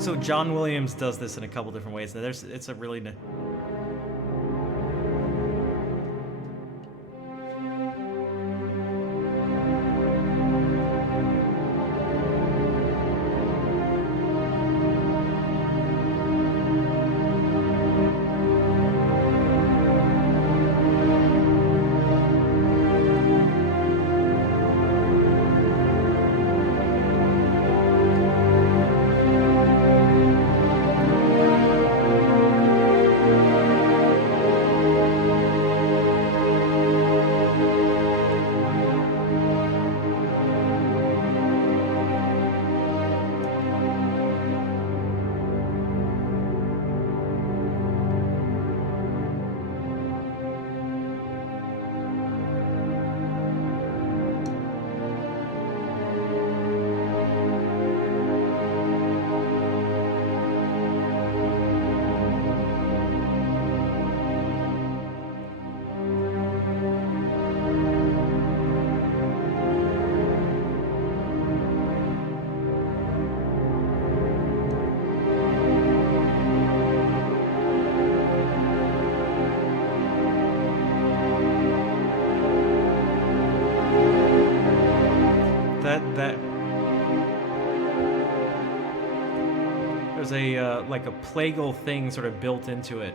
So John Williams does this in a couple different ways. Now it's a really that there's a like a plagal thing sort of built into it.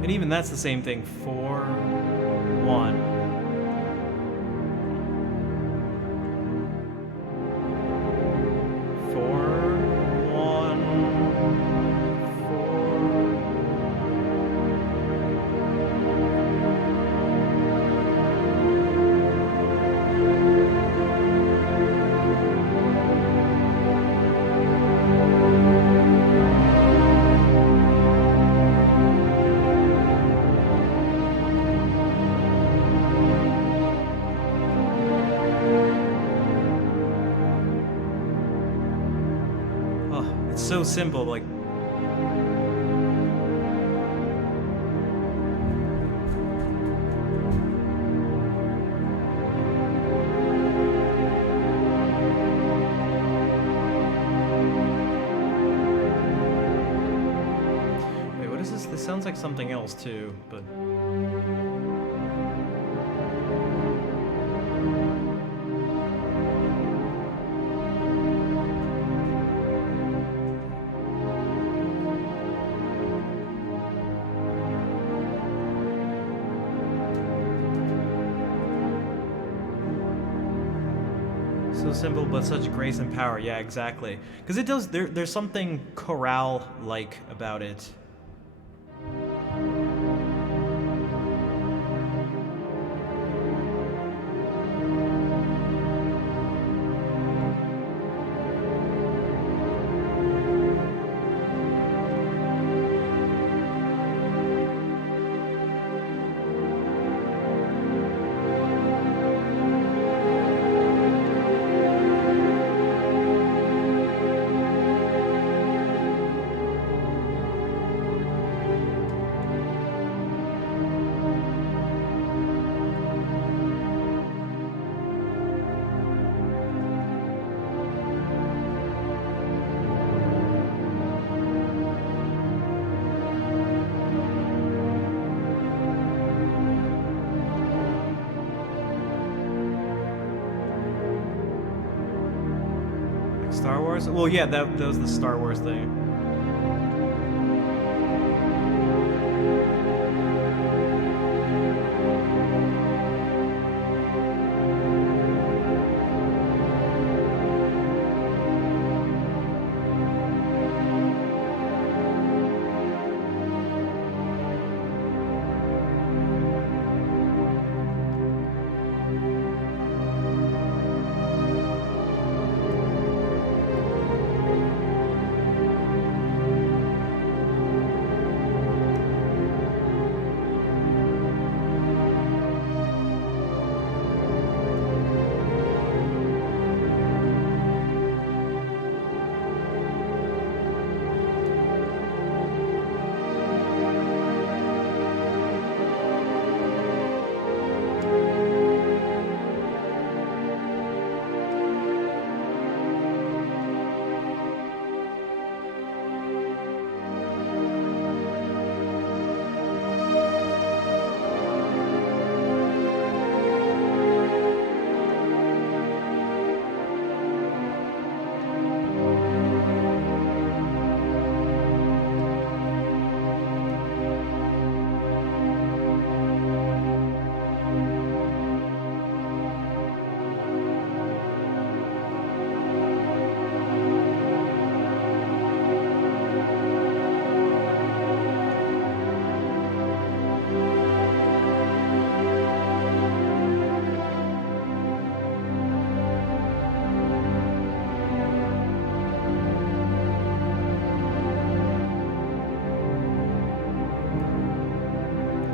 And even that's the same thing. 4, 1. So simple, like wait, what is this? This sounds like something else too, but so simple, but such grace and power. Yeah, exactly. Because it does. There's something chorale-like about it. Star Wars? Well, yeah, that was the Star Wars thing.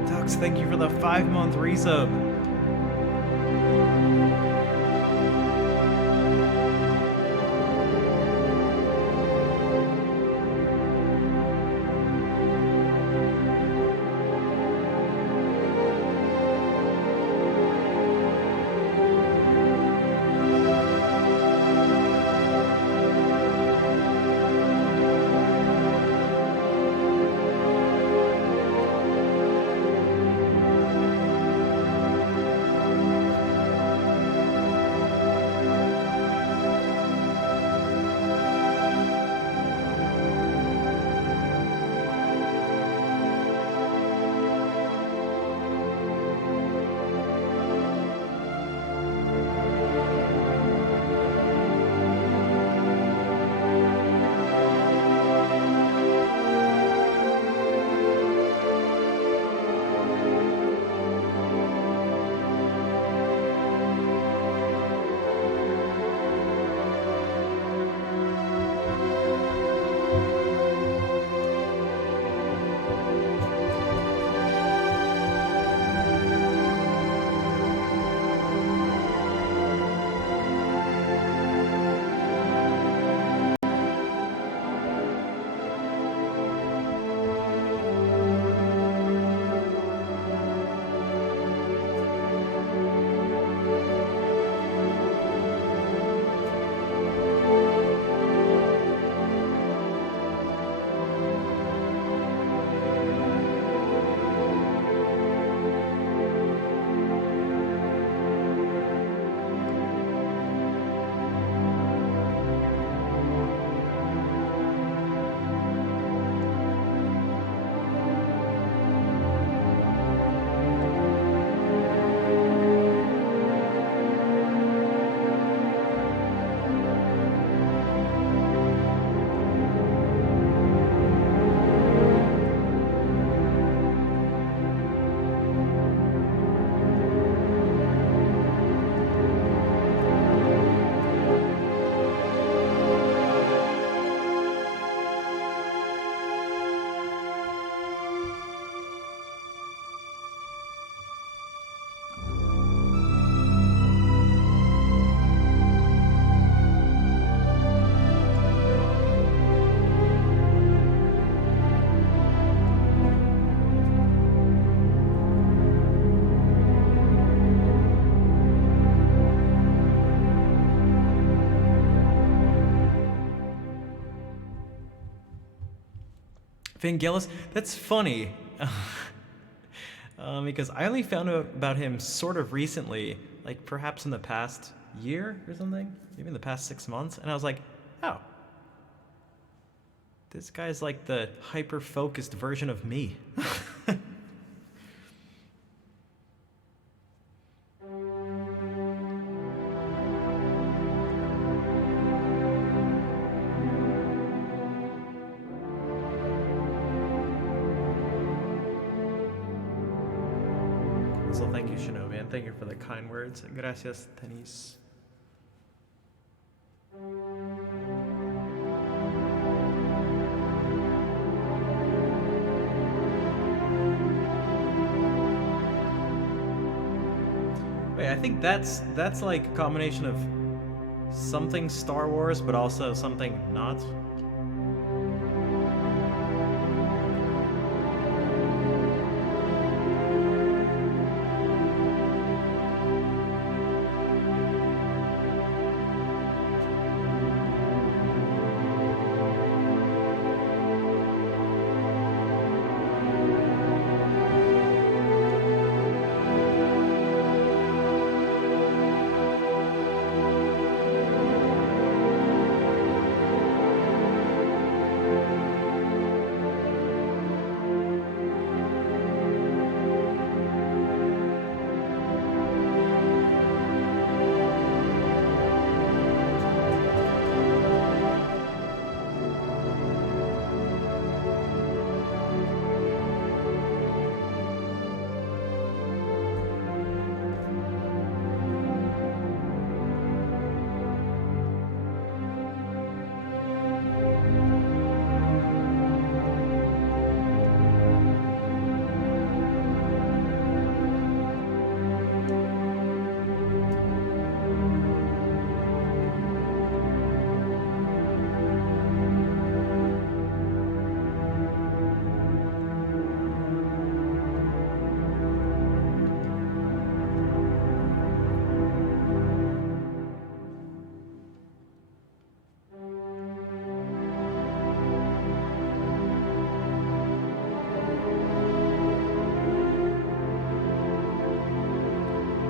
Dux, thank you for the 5-month resub. Vangelis, that's funny. Because I only found out about him sort of recently, like perhaps in the past year or something, maybe in the past 6 months, and I was like, Oh. This guy's like the hyper-focused version of me. So thank you, Shinobi, and thank you for the kind words. Gracias, Tenis. Wait, I think that's like a combination of something Star Wars, but also something not.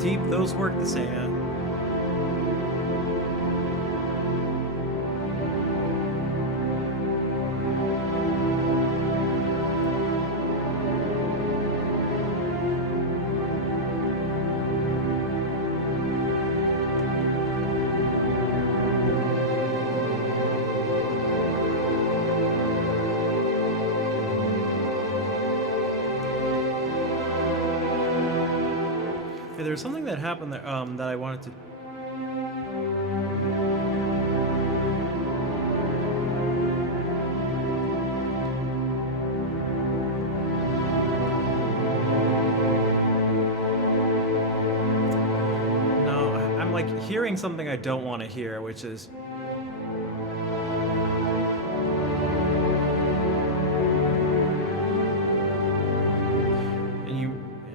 Deep, those work the same. Yeah. Hey, there was something that happened there that I wanted to. No, I'm like hearing something I don't want to hear, which is.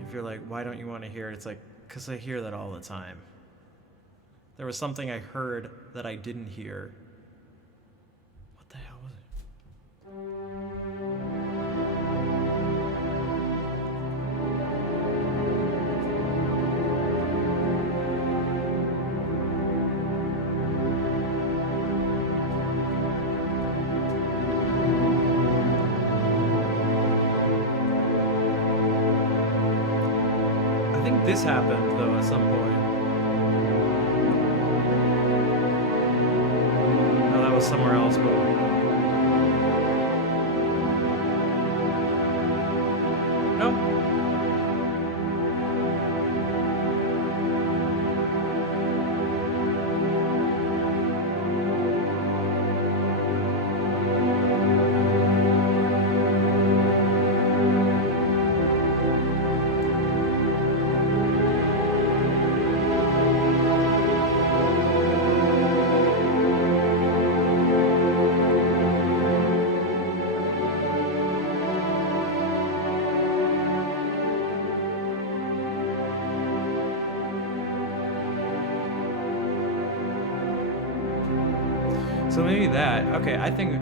If you're like, why don't you want to hear it? It's like, because I hear that all the time. There was something I heard that I didn't hear. What the hell was it? I think this happened, though, at some point. No, that was somewhere else, but... Nope. So maybe that. Okay, I think.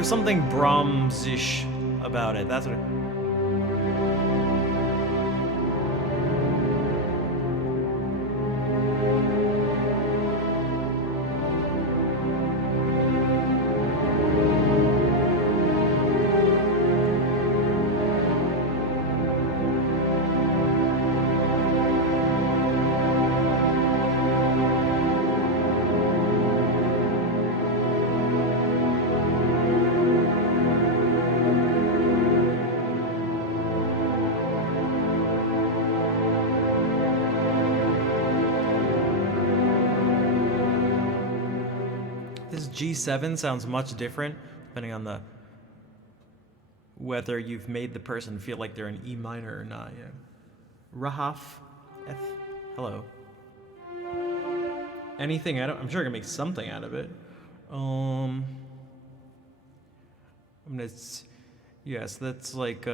There's something Brahms-ish about it. That's what. This G7 sounds much different depending on the whether you've made the person feel like they're in E minor or not. Yeah. Rahaf F. Hello. Anything out of I'm sure I can make something out of it. I'm gonna yes, that's like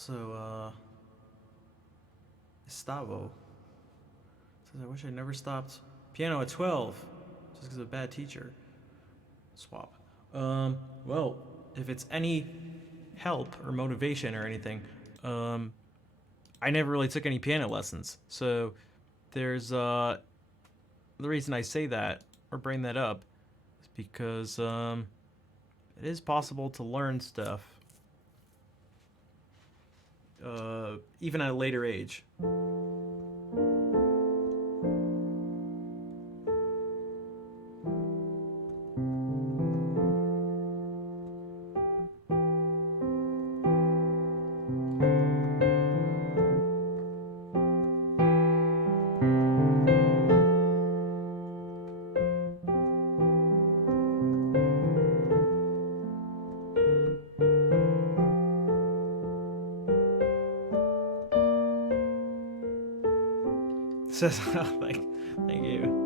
So, Estavo says, I wish I never stopped piano at 12 just because of a bad teacher. Swap. Well, if it's any help or motivation or anything, I never really took any piano lessons. So there's, the reason I say that or bring that up is because, it is possible to learn stuff, even at a later age. Says, thank you.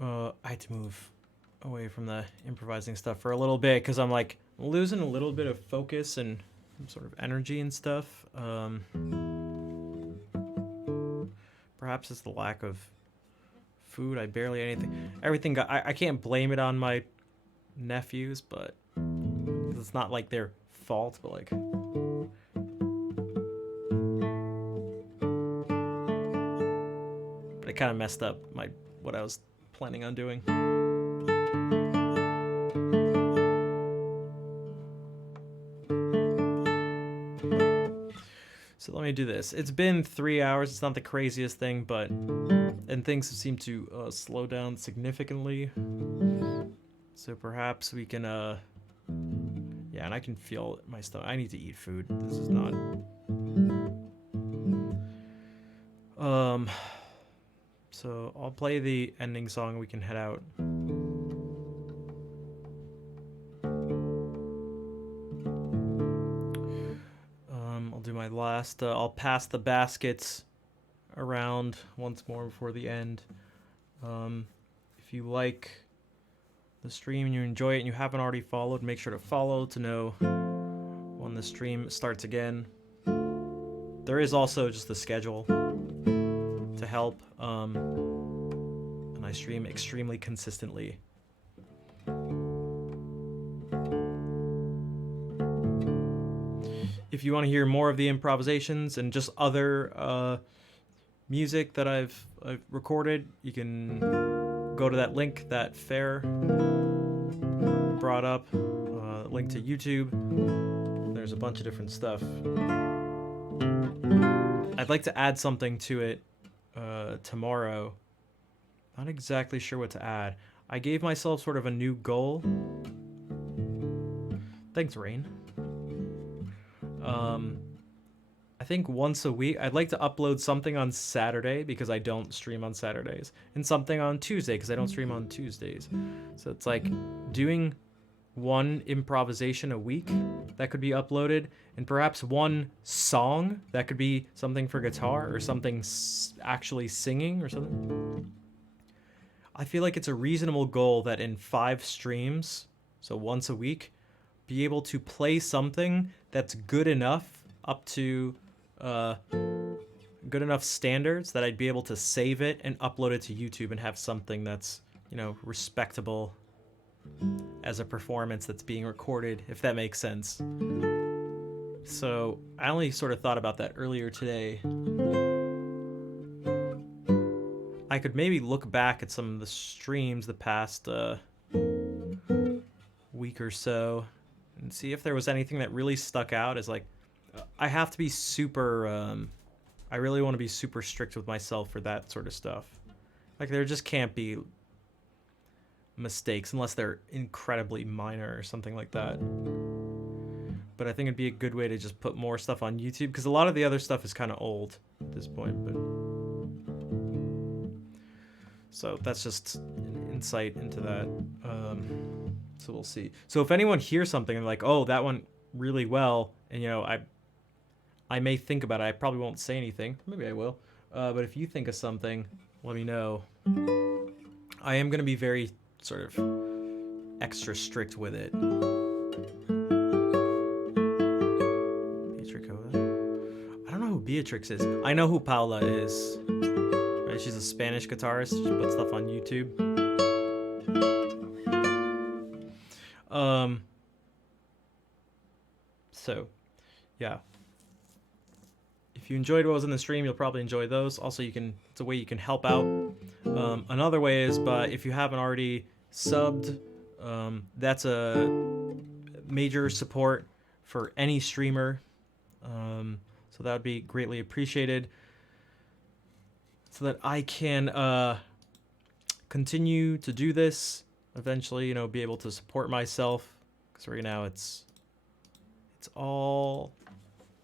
I had to move away from the improvising stuff for a little bit because I'm like losing a little bit of focus and sort of energy and stuff. Perhaps it's the lack of food. I barely ate anything. Everything got. I can't blame it on my nephews, but it's not like their fault. But like, but it kind of messed up what I was planning on doing. So let me do this. It's been 3 hours. It's not the craziest thing, but and things seem to slow down significantly. So perhaps we can yeah, and I can feel my stomach. I need to eat food. This is not so I'll play the ending song and we can head out. I'll do my last I'll pass the baskets around once more before the end. If you like the stream and you enjoy it and you haven't already followed, make sure to follow to know when the stream starts again. There is also just the schedule to help, and I stream extremely consistently. If you want to hear more of the improvisations and just other music that I've recorded, you can go to that link that Fair brought up, link to YouTube. There's a bunch of different stuff. I'd like to add something to it tomorrow. Not exactly sure what to add. I gave myself sort of a new goal. Thanks, Rain. I think once a week, I'd like to upload something on Saturday because I don't stream on Saturdays, and something on Tuesday because I don't stream on Tuesdays. So it's like doing one improvisation a week that could be uploaded, and perhaps one song that could be something for guitar or something actually singing or something. I feel like it's a reasonable goal that in 5 streams, so once a week, be able to play something that's good enough up to good enough standards that I'd be able to save it and upload it to YouTube and have something that's, you know, respectable as a performance that's being recorded, if that makes sense. So I only sort of thought about that earlier today. I could maybe look back at some of the streams the past week or so and see if there was anything that really stuck out as like, I have to be super, I really want to be super strict with myself for that sort of stuff. Like there just can't be mistakes unless they're incredibly minor or something like that. But I think it'd be a good way to just put more stuff on YouTube because a lot of the other stuff is kind of old at this point. But so that's just an insight into that. So we'll see. So if anyone hears something and like, oh, that went really well, and you know, I may think about it. I probably won't say anything. Maybe I will. But if you think of something, let me know. I am going to be very sort of extra strict with it. I don't know who Beatrix is. I know who Paula is. Right? She's a Spanish guitarist. She puts stuff on YouTube. So, yeah. If you enjoyed what was in the stream, you'll probably enjoy those. Also, it's a way you can help out. Another way is, but if you haven't already subbed, that's a major support for any streamer. So that would be greatly appreciated. So that I can continue to do this. Eventually, you know, be able to support myself. Because right now it's all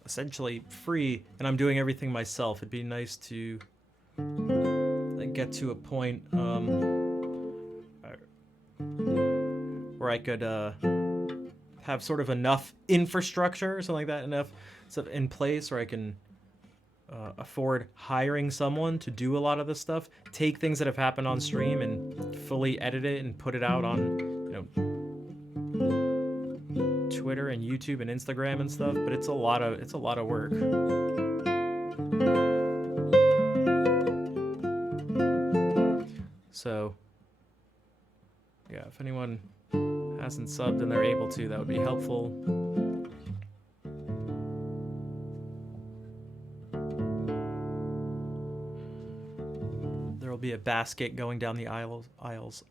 essentially free, and I'm doing everything myself. It'd be nice to get to a point where I could have sort of enough infrastructure or something like that, enough stuff in place where I can afford hiring someone to do a lot of this stuff, take things that have happened on stream and fully edit it and put it out on, Twitter and YouTube and Instagram and stuff, but it's a lot of work. So yeah, if anyone hasn't subbed and they're able to, that would be helpful. There will be a basket going down the aisles.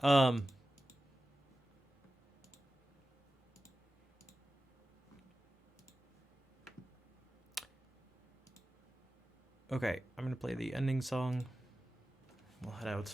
Okay, I'm gonna play the ending song. We'll head out.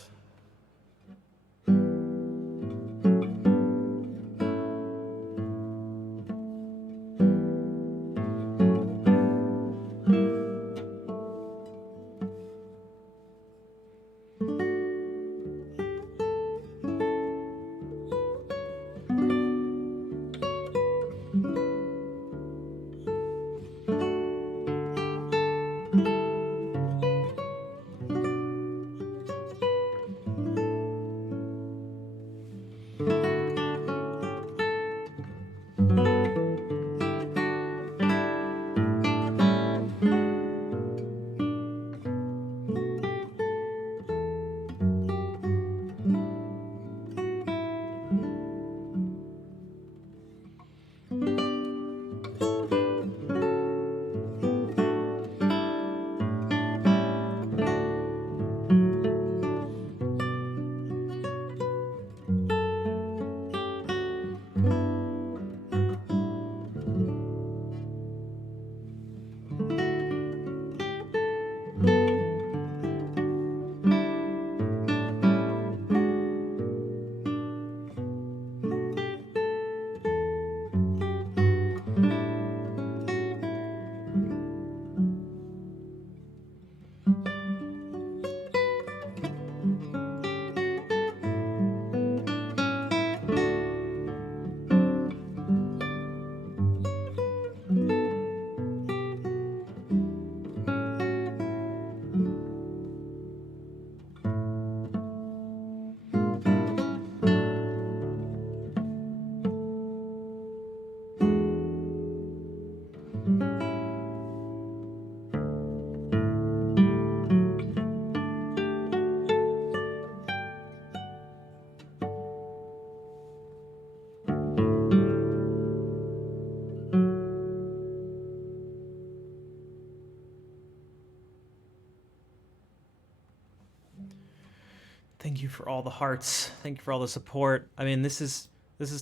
Thank you for all the hearts. Thank you for all the support. I mean, this is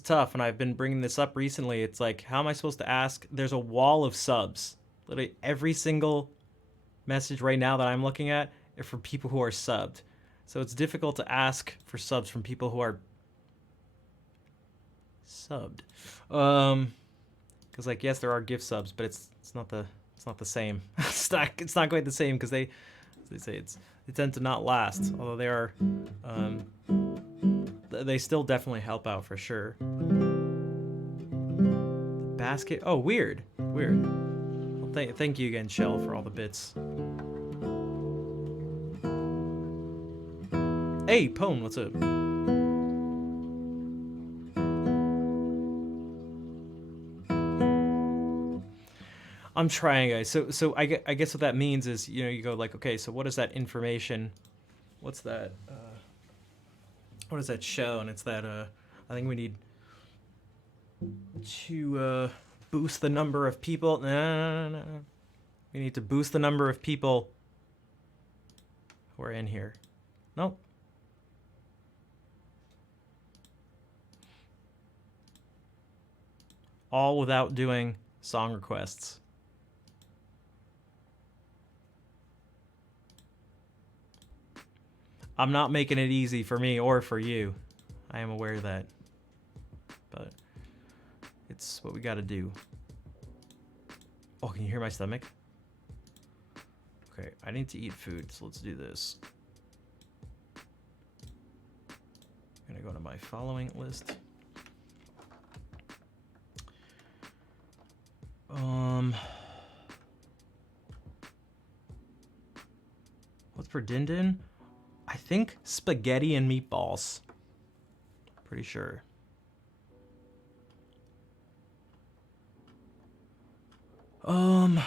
tough, and I've been bringing this up recently. It's like, how am I supposed to ask? There's a wall of subs. Literally every single message right now that I'm looking at are from people who are subbed. So it's difficult to ask for subs from people who are subbed. Because like, yes, there are gift subs, but it's not the same. it's not quite the same, because they say they tend to not last, although they are they still definitely help out for sure. The basket, oh, weird. Well, thank you again, Shell, for all the bits. Hey, Pone, what's up? I'm trying, guys. So I guess what that means is, you go like, okay, so what is that information? What's that? What does that show? And it's that I think we need to boost the number of people. No. We need to boost the number of people who are in here. Nope. All without doing song requests. I'm not making it easy for me or for you. I am aware of that. But it's what we gotta do. Oh, can you hear my stomach? Okay, I need to eat food, so let's do this. I'm gonna go to my following list. What's for Din Din? I think spaghetti and meatballs. Pretty sure. Let's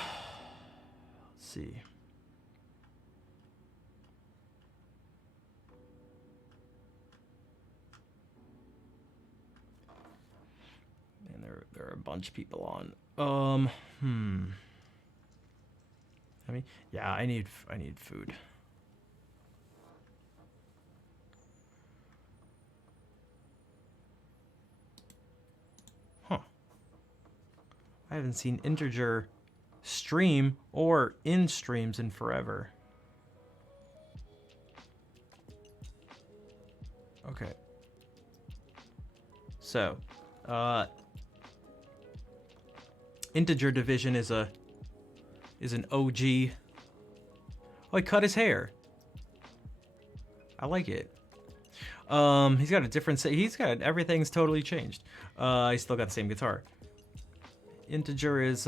see. And there are a bunch of people on. I mean, yeah, I need food. Huh. I haven't seen Integer stream or in streams in forever. Okay. So, Integer Division is an OG. Oh, he cut his hair. I like it. He's got a different. He's got everything's totally changed. He's still got the same guitar. Integer is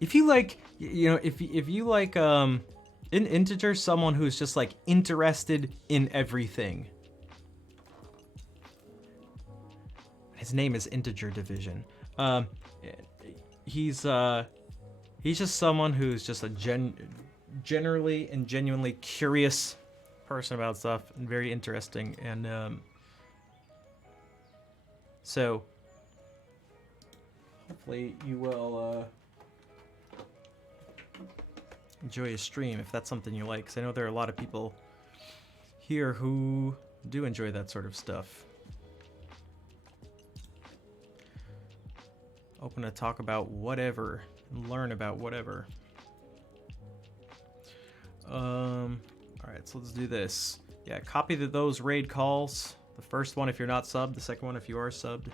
if you like, you know, if you like in Integer, someone who's just like interested in everything. His name is Integer Division. He's just someone who's just a generally and genuinely curious person about stuff and very interesting, and so hopefully you will enjoy a stream if that's something you like, because I know there are a lot of people here who do enjoy that sort of stuff. Open to talk about whatever and learn about whatever. Alright, so let's do this. Yeah, copy those raid calls. The first one if you're not subbed, the second one if you are subbed.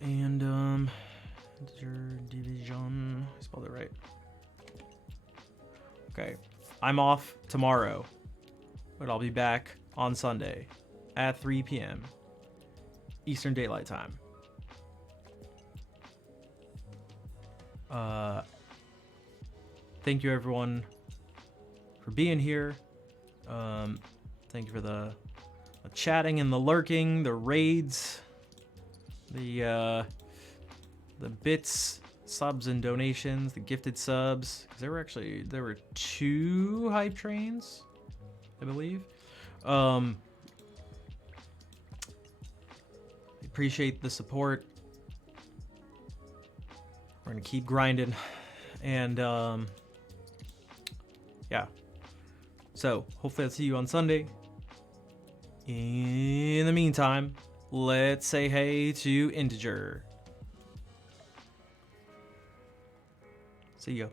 And Integer Division. I spelled it right. Okay. I'm off tomorrow, but I'll be back on Sunday at 3 p.m. Eastern Daylight Time. Thank you everyone for being here. Thank you for the chatting and the lurking, the raids, the bits, subs and donations, the gifted subs. 'Cause there were 2 hype trains, I believe. Appreciate the support. We're gonna keep grinding, and yeah. So hopefully I'll see you on Sunday. In the meantime, let's say hey to Integer. See ya.